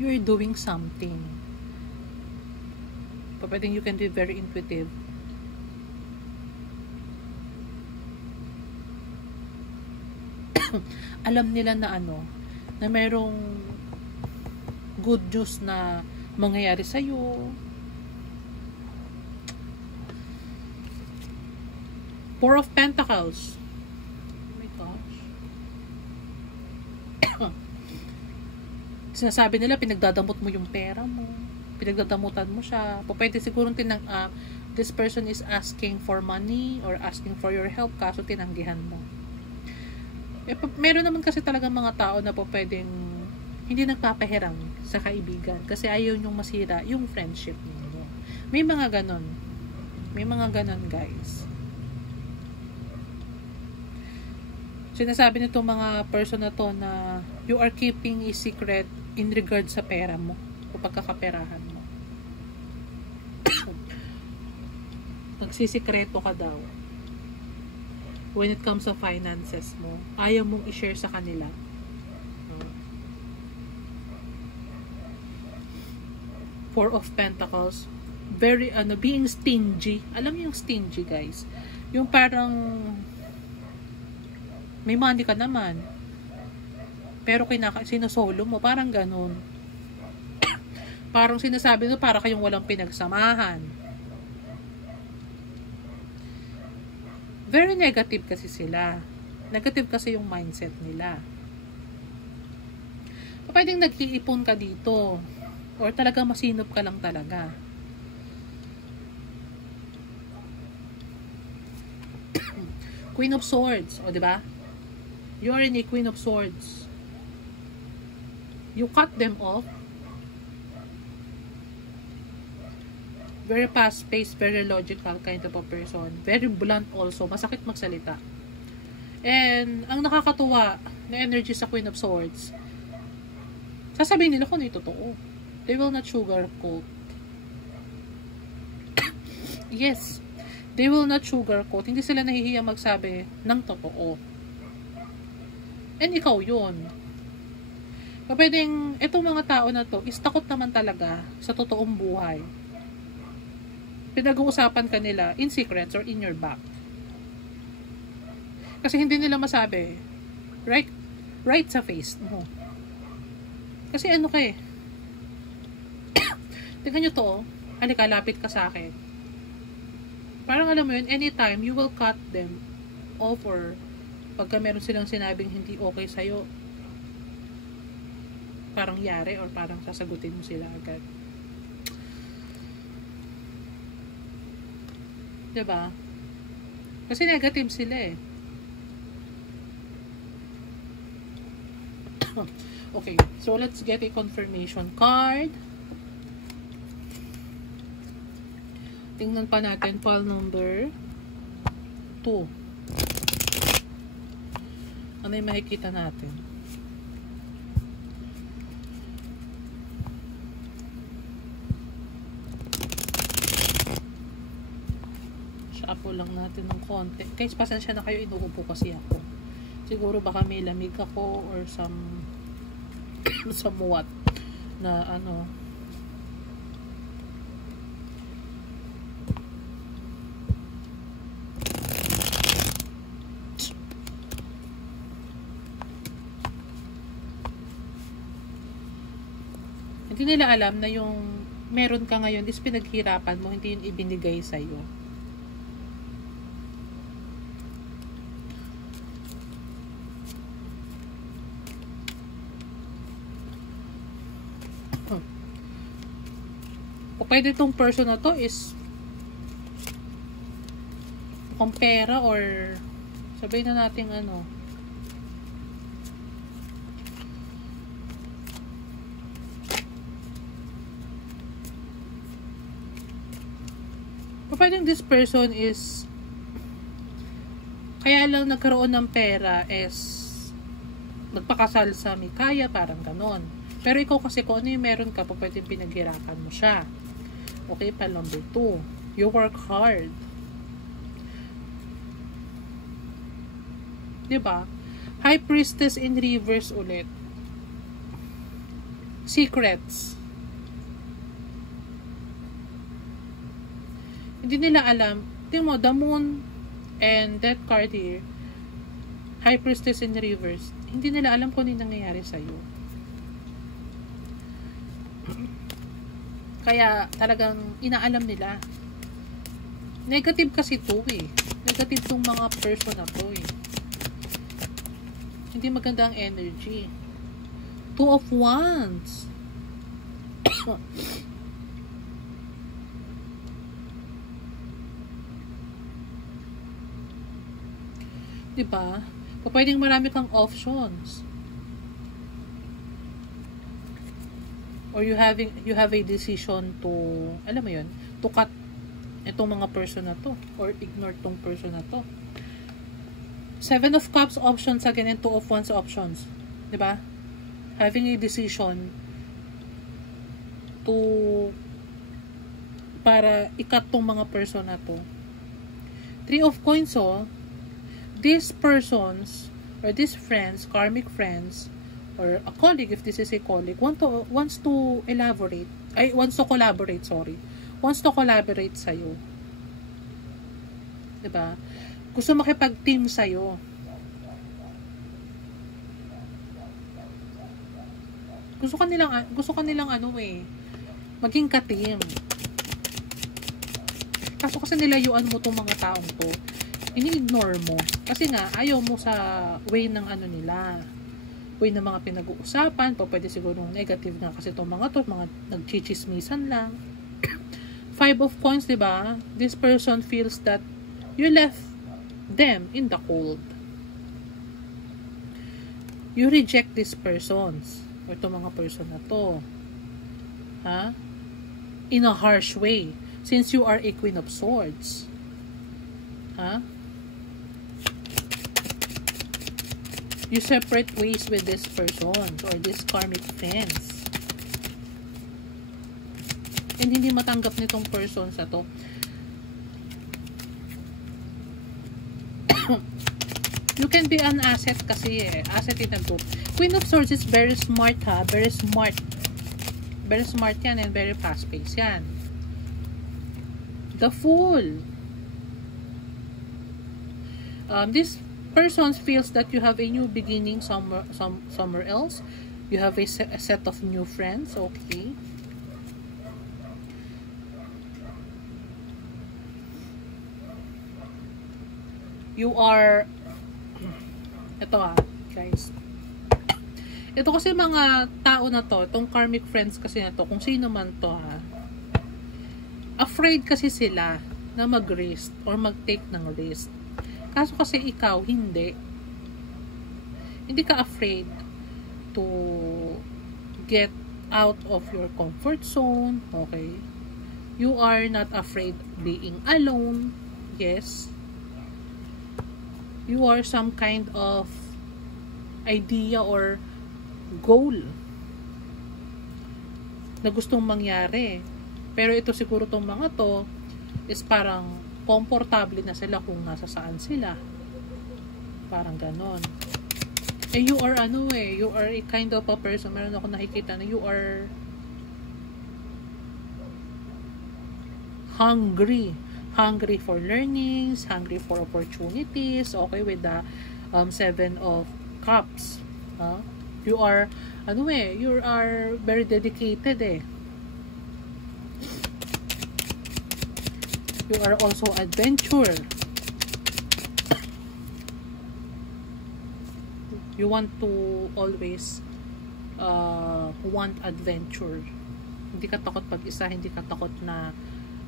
you're doing something. Pwedeng you can be very intuitive. Alam nila na na merong good news na mangyayari sa'yo. Four of Pentacles. Oh my gosh. Sinasabi nila pinagdadamot mo yung pera mo. Pinagdadamutan mo siya. Pwede siguro this person is asking for money or asking for your help kaso tinanggihan mo. Meron naman kasi talagang mga tao na pwedeng hindi nagpapahiram sa kaibigan kasi ayaw nyong masira yung friendship niyo. May mga ganon. May mga ganon, guys. Sinasabi nito mga person na to na you are keeping a secret in regard sa pera mo o pagkakaperahan mo. Nagsisikreto ka daw. When it comes to finances mo, ayaw mong i-share sa kanila. Four of Pentacles. Very, being stingy. Alam niyo yung stingy, guys? Yung parang may money ka naman. Pero sinusolo mo. Parang ganun. Parang sinasabi nyo, para kayong walang pinagsamahan. Very negative kasi sila. Negative kasi yung mindset nila. Pwedeng nag-iipon ka dito. Or talaga masinop ka lang talaga. Queen of Swords. O, diba? You are in a Queen of Swords. You cut them off. Very fast-paced, very logical kind of a person. Very blunt also. Masakit magsalita. And, ang nakakatuwa na energy sa Queen of Swords, sasabihin nila kung ano yung totoo. They will not sugarcoat. Yes. They will not sugarcoat. Hindi sila nahihiya magsabi ng totoo. And ikaw yun. Pwedeng, itong mga tao na to, is takot naman talaga sa totoong buhay. Pinag-uusapan ka nila in secrets or in your back. Kasi hindi nila masabi, right sa face mo. Kasi ano ka eh. Tingnan nyo to, halika, lapit ka sa akin. Parang alam mo yun, anytime you will cut them off or pagka meron silang sinabing hindi okay sa'yo, parang yari or parang sasagutin mo sila agad. Diba? Kasi negative sila eh. Okay, so let's get a confirmation card. Tingnan pa natin file number 2. Ano yung makikita natin? Shapo lang natin ng konti. Guys, pasensya na kayo, inuupo kasi ako. Siguro baka may lamig ako or somewhat na ano. Hindi nila alam na yung meron ka ngayon is pinaghirapan mo, hindi yun ibinigay sa'yo. O pwede itong person na to is mukhang pera or sabihin na natin ano. O pwedeng this person is kaya lang nagkaroon ng pera is nagpakasal sa Mikaya, parang ganon. Pero ikaw kasi kung ano yung meron ka, pwedeng pinaghirapan mo siya. Okay, pa number 2. You work hard. Diba? High Priestess in reverse ulit. Secrets. Hindi nila alam. Tingnan mo, the moon and that card here, High Priestess in reverse. Hindi nila alam kung ano yung nangyayari sa'yo. Kaya talagang inaalam nila. Negative kasi to eh. Negative tong mga person na to eh. Hindi maganda ang energy. 2 of Wands. Diba? Pwedeng marami kang options. Or you have a decision to, alam mo yun, to cut itong mga person na to. Or ignore tong person na to. 7 of Cups options again and 2 of Wands options. Diba? Having a decision to para i-cut tong mga person na to. 3 of Coins these persons or these friends, karmic friends, or a colleague, if this is a colleague, wants to collaborate sa'yo. Diba? Gusto makipag-team sa'yo. Gusto kanilang maging ka-team. Kaso kasi nilayuan mo tong mga taong to. Ini-ignore mo. Kasi nga, ayaw mo sa way ng nila. Way ng mga pinag-uusapan. Pwede siguro negative na kasi itong mga to. Mga nagchichismisan lang. 5 of Coins, diba? This person feels that you left them in the cold. You reject these persons. O itong mga person na to. Ha? In a harsh way. Since you are a Queen of Swords. Ha? you separate ways with this person or this karmic friends. And hindi matanggap nitong person sa to. You can be an asset kasi asset in a group. Queen of Swords is very smart ha. Very smart. Very smart yan and very fast-paced yan. The Fool. This person feels that you have a new beginning somewhere else. You have a set of new friends. Okay. You are ito guys. Ito kasi mga tao na to, itong karmic friends kasi na to, kung sino man to afraid kasi sila na mag-risk or mag-take ng risk. Kaso kasi ikaw, hindi ka afraid to get out of your comfort zone. Okay? You are not afraid being alone. Yes. You are some kind of idea or goal na gustong mangyari. Pero ito siguro tong mga to is parang komportable na sila kung nasa saan sila. Parang ganon. Eh you are you are a kind of a person, meron ako nakikita na you are hungry for learnings, hungry for opportunities. Okay, with the 7 of Cups. You are you are very dedicated You are also adventurer. You want to always want adventure. Hindi ka takot pag-isa, hindi ka takot na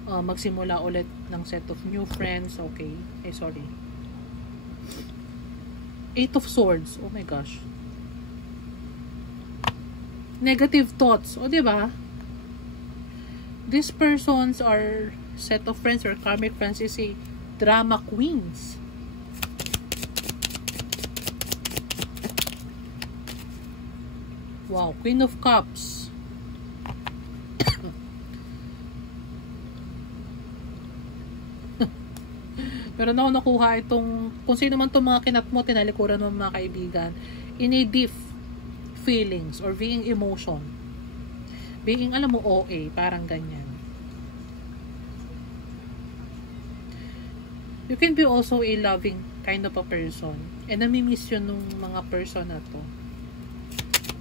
magsimula ulit ng set of new friends. Okay. Sorry. 8 of Swords. Oh my gosh. Negative thoughts. O, diba? These persons are set of friends or karmic friends is a drama queens. Wow. Queen of Cups. Meron ako nakuha itong, kung sino man itong mga kinat mo, tinalikuran mo mga kaibigan, in a deep feelings or being emotion. Being, alam mo, OA, parang ganyan. You can be also a loving kind of a person. And namimiss yun nung mga person na to.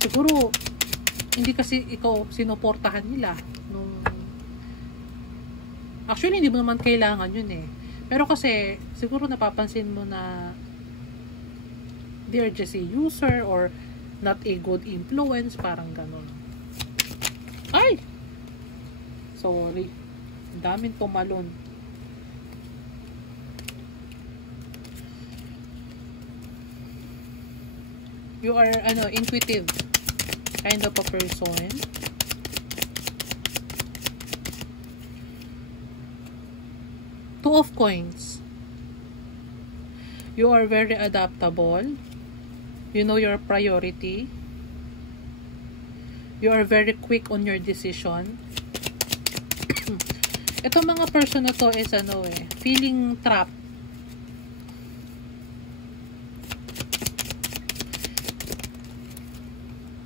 Siguro, hindi kasi ikaw sinuportahan nila. Actually, hindi mo naman kailangan yun Pero kasi, siguro napapansin mo na they're just a user or not a good influence, parang ganun. Ay! Sorry. Daming tumalon. You are, intuitive kind of a person. Two of Coins. You are very adaptable. You know your priority. You are very quick on your decision. Itong mga person na to is feeling trapped.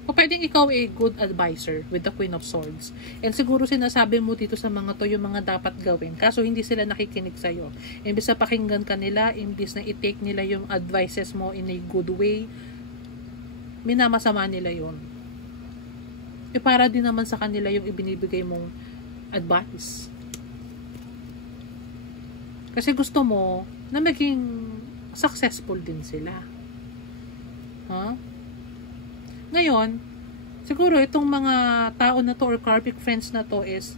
O pwedeng ikaw a good advisor with the Queen of Swords. And siguro sinasabi mo dito sa mga to yung mga dapat gawin. Kaso hindi sila nakikinig sa'yo. Imbis na pakinggan ka nila, imbis na i-take nila yung advices mo in a good way, minamasama nila yun. Para din naman sa kanila yung ibinibigay mong advice. Kasi gusto mo na maging successful din sila. Ngayon, siguro itong mga tao na to or karmic friends na to is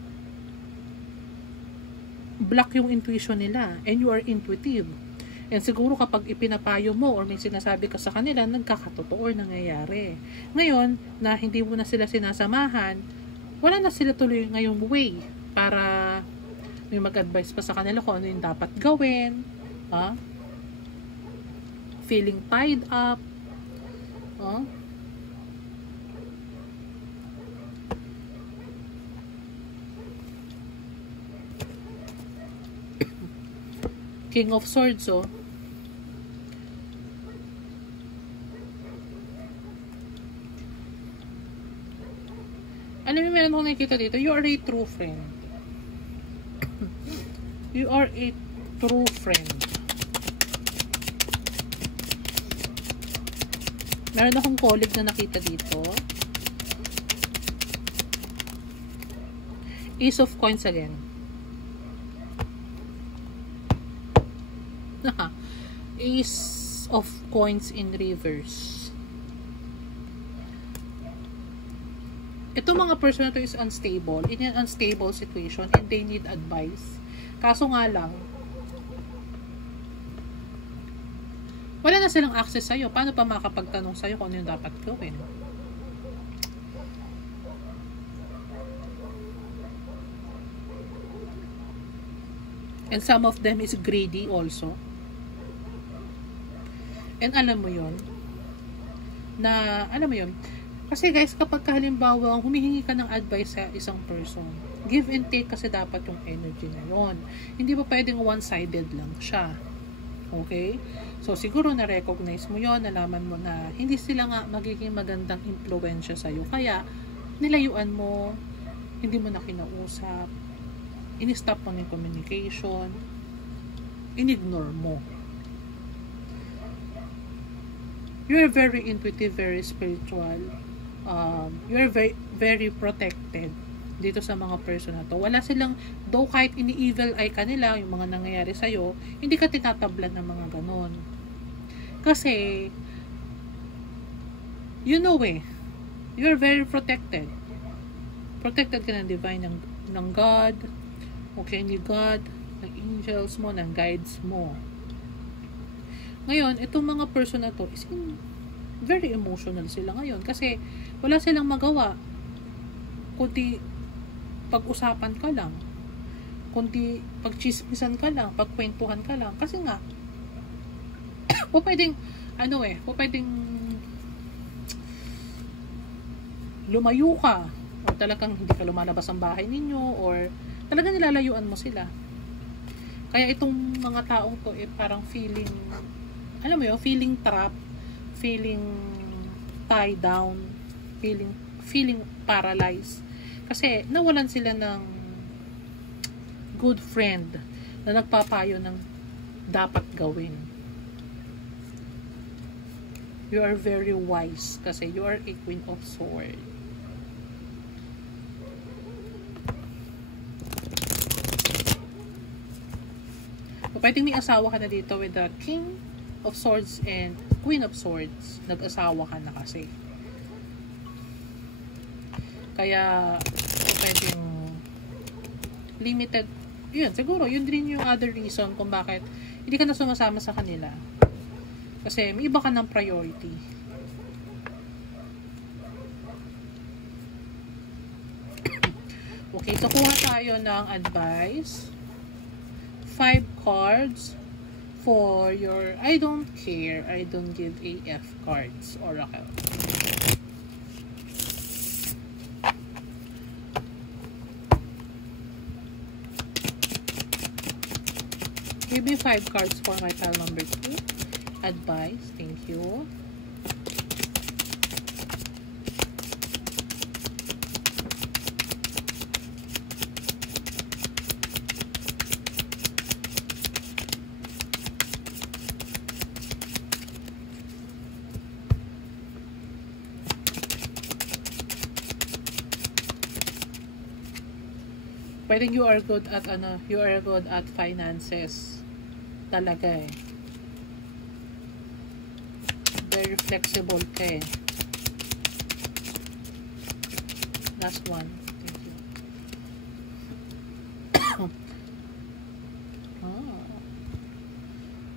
block yung intuition nila and you are intuitive. And siguro kapag ipinapayo mo or may sinasabi ka sa kanila, nagkakatotoo or nangyayari. Ngayon, na hindi mo na sila sinasamahan, wala na sila tuloy ngayong way para may mag-advise pa sa kanila kung ano yung dapat gawin. Feeling tied up. Oh. King of Swords, oh. Alam mo, meron akong nakikita dito. You are a true friend. You are a true friend. Meron akong colleague na nakita dito. Ace of Coins again. Ace of Coins in reverse. Ito mga person na to is unstable. In an unstable situation and they need advice. Kaso nga lang, wala na silang access sa'yo. Paano pa makapagtanong sa'yo kung ano yung dapat gawin? And some of them is greedy also. And alam mo yun, kasi guys, kapag halimbawa humihingi ka ng advice sa isang person, give and take kasi dapat yung energy na yun. Hindi ba pwedeng one-sided lang siya? Okay? So siguro na-recognize mo yun, nalaman mo na hindi sila nga magiging magandang impluensya sa'yo. Kaya, nilayuan mo, hindi mo na kinausap, in-stop mo ng communication, in-ignore mo. You're very intuitive, very spiritual. You're very, very protected dito sa mga person na to. Wala silang, though kahit ini-evil eye ka nila, yung mga nangyayari sa'yo, hindi ka tinatablan ng mga ganon. Kasi, you know you're very protected. Protected ka ng divine, ng God, okay, ni God, ng angels mo, ng guides mo. Ngayon, itong mga person na to is very emotional sila ngayon kasi wala silang magawa kundi pag-usapan ka lang, kundi pag-chismisan ka lang, pagkwentuhan ka lang kasi nga pwedeng pwedeng lumayo ka o talagang hindi ka lumalabas ang bahay ninyo or talagang nilalayuan mo sila. Kaya itong mga taong to parang feeling, alam mo yun, feeling trapped, feeling tied down, feeling paralyzed. Kasi nawalan sila ng good friend na nagpapayo ng dapat gawin. You are very wise kasi you are a Queen of Swords. Pwedeng may asawa ka na dito with the King of Swords and Queen of Swords. Nag-asawa ka na kasi. Kaya, pwedeng limited. Yun, siguro, yun din yung other reason kung bakit hindi ka na sumasama sa kanila. Kasi, may iba ka ng priority. Okay, so kuha tayo ng advice. 5 cards for your I don't care, I don't give AF cards, Oracle. Give me 5 cards for my pile number 2. Advice, thank you. Pwedeng you are good at you are good at finances. Talaga eh. Very flexible ka eh. Last one. Thank you.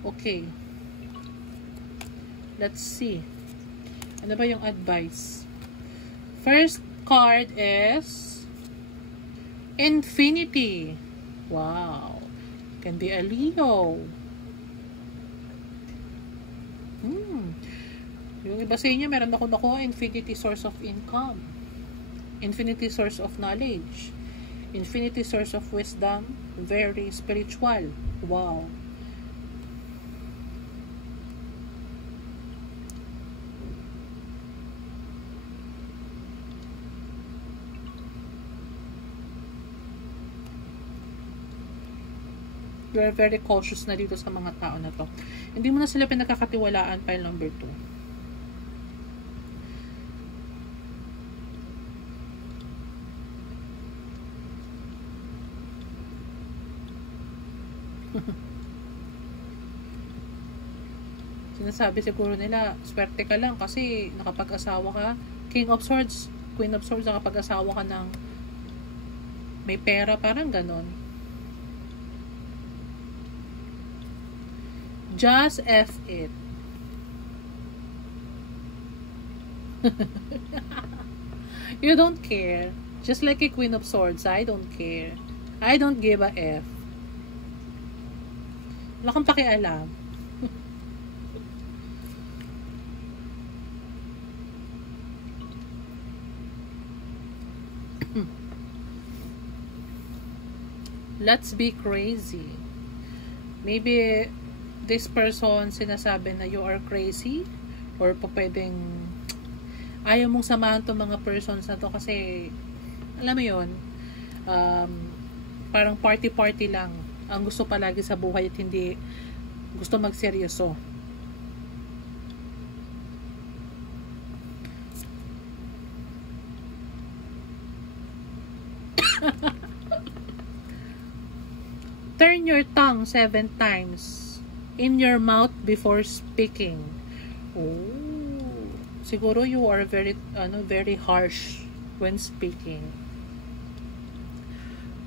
Okay. Let's see. Ano ba yung advice? First card is Infinity. Wow. Can be a Leo. Yung iba sa inyo, meron ako nakuha infinity source of income, infinity source of knowledge, infinity source of wisdom, very spiritual. Wow. You are very cautious na dito sa mga tao na to. Hindi mo na sila pinagkakatiwalaan, pile number 2. Sinasabi siguro nila, swerte ka lang kasi nakapag-asawa ka. King of Swords, Queen of Swords, nakapag-asawa ka ng may pera, parang ganon. Just F it. You don't care. Just like a Queen of Swords, I don't care. I don't give a F. Wala kang pakialam. Let's be crazy. Maybe this person sinasabi na you are crazy, or pwedeng ayaw mong samahan tong mga persons na to kasi alam mo yun, parang party lang ang gusto palagi sa buhay at hindi gusto magseryoso. Turn your tongue 7 times in your mouth before speaking. Oh, siguro you are very harsh when speaking.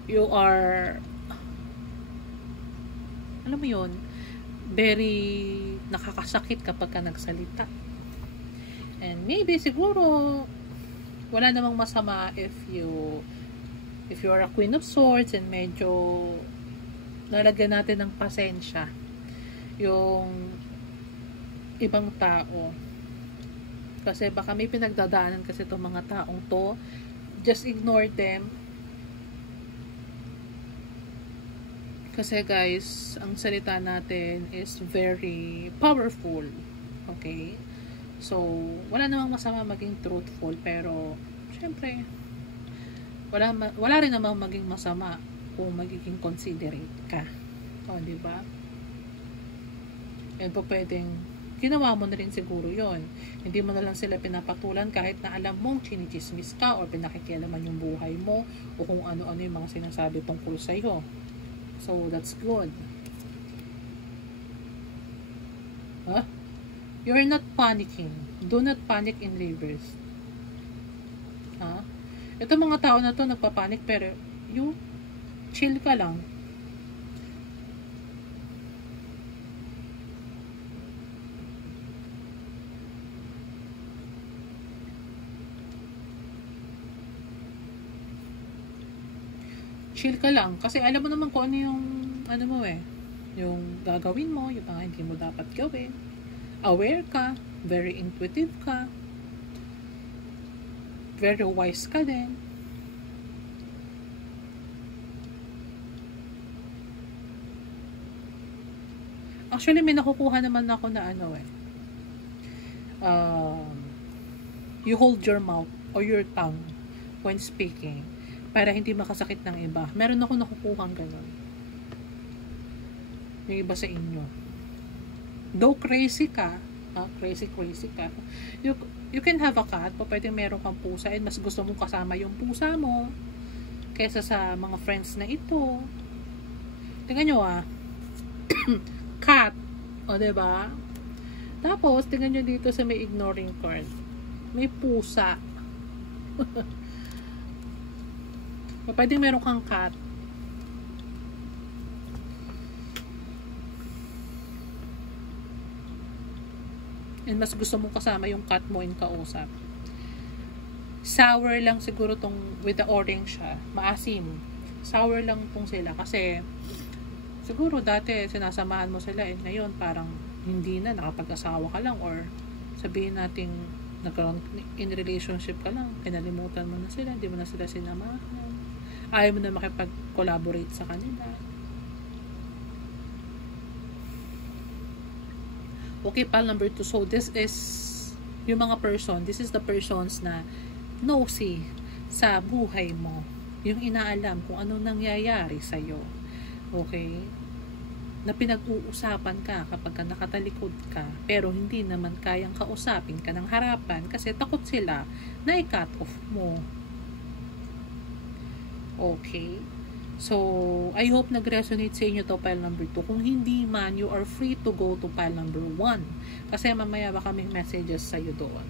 You are, alam mo yun, very nakakasakit kapag ka nagsalita. And maybe siguro wala namang masama if you are a Queen of Swords and medyo lalagyan natin ng pasensya yung ibang tao. Kasi baka may pinagdadaanan kasi itong mga taong to. Just ignore them. Kasi guys, ang salita natin is very powerful. Okay? So, wala namang masama maging truthful, pero syempre, wala rin namang maging masama kung magiging considerate ka. O, diba? And po pwedeng ginawa mo na rin siguro yon. Hindi mo na lang sila pinapatulan kahit na alam mong chinichismis ka or pinakikialaman yung buhay mo o kung ano-ano yung mga sinasabi tungkol sa'yo. So, that's good. Huh? You're not panicking. Do not panic in reverse. Huh? Ito mga tao na to nagpapanik pero you chill ka lang. Chill ka lang. Kasi alam mo naman kung ano yung, ano mo yung gagawin mo, yung mga hindi mo dapat gawin. Aware ka, very intuitive ka, very wise ka din. Actually, may nakukuha naman ako na you hold your mouth or your tongue when speaking para hindi makasakit ng iba. Meron ako nakukuhang ganun. Yung iba sa inyo. Though crazy ka, crazy ka, you can have a cat, pwedeng meron kang pusa and mas gusto mong kasama yung pusa mo kaysa sa mga friends na ito. Tingnan nyo cat. O, diba? Tapos, tingnan nyo dito sa may ignoring card. May pusa. Pwedeng meron kang cat. And mas gusto mong kasama yung cat mo in kausap. Sour lang siguro tong with the orange siya. Maasim. Sour lang tong sila. Kasi siguro dati sinasamahan mo sila and ngayon parang hindi na, nakapag-asawa ka lang or Sabihin natin, nagkaroon in relationship ka lang, kinalimutan mo na sila, hindi mo na sila sinamahan, ayaw mo na makipag-collaborate sa kanila. Okay, pal number 2. So, this is yung mga person, this is the persons na nosy sa buhay mo. Yung inaalam kung anong nangyayari sa'yo. Okay? Na pinag-uusapan ka kapag ka nakatalikod ka, pero hindi naman kayang kausapin ka ng harapan kasi takot sila na i-cut off mo. Okay? So, I hope nag-resonate sa inyo to pile number 2. Kung hindi man, you are free to go to pile number 1. Kasi mamaya baka may messages sa'yo doon.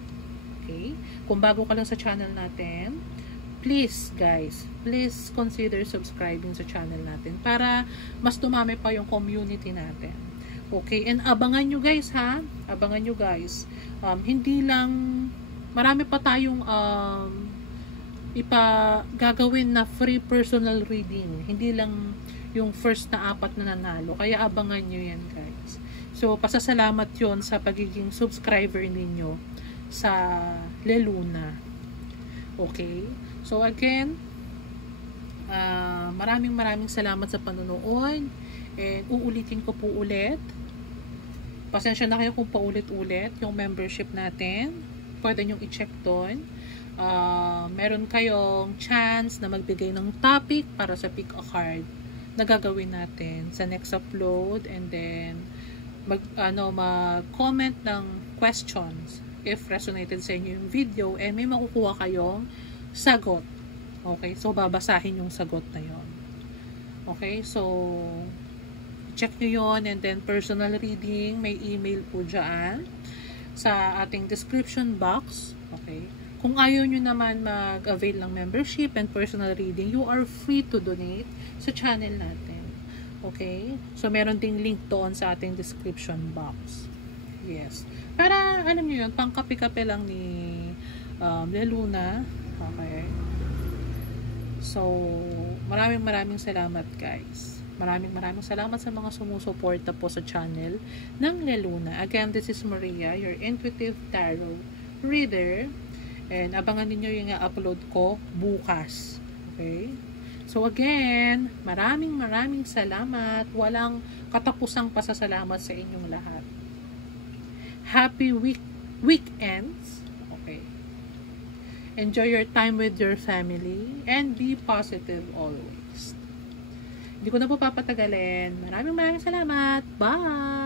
Okay? Kung bago ka lang sa channel natin, please guys, please consider subscribing sa channel natin para mas dumami pa yung community natin. Okay? And abangan nyo guys ha. Abangan nyo guys. Hindi lang, marami pa tayong gagawin na free personal reading. Hindi lang yung first na 4 na nanalo. Kaya abangan nyo yan guys. So, pasasalamat yon sa pagiging subscriber ninyo sa Leluna. Okay? So again, maraming salamat sa panonood. And uulitin ko po ulit. Pasensya na kayo kung paulit-ulit yung membership natin. Pwede nyo i-check doon. Meron kayong chance na magbigay ng topic para sa pick a card na gagawin natin sa next upload. And then, mag-comment ng questions if resonated sa inyo yung video. And may makukuha kayong sagot. Okay? So, babasahin yung sagot na yon. Okay? So, check nyo yon. And then, personal reading, may email po dyan sa ating description box. Okay? Kung ayaw nyo naman mag-avail ng membership and personal reading, you are free to donate sa channel natin. Okay? So, meron ding link doon sa ating description box. Yes. Para, alam nyo yun, pang kape-kape lang ni Leluna. Okay. So, maraming salamat guys. Maraming salamat sa mga sumusuporta po sa channel ng Leluna. Again, this is Maria, your intuitive tarot reader. And abangan niyo yung upload ko bukas. Okay? So again, maraming salamat. Walang katapusang pasasalamat sa inyong lahat. Happy weekends. Okay. Enjoy your time with your family and be positive always. Hindi ko na po papatagalin. Maraming salamat. Bye!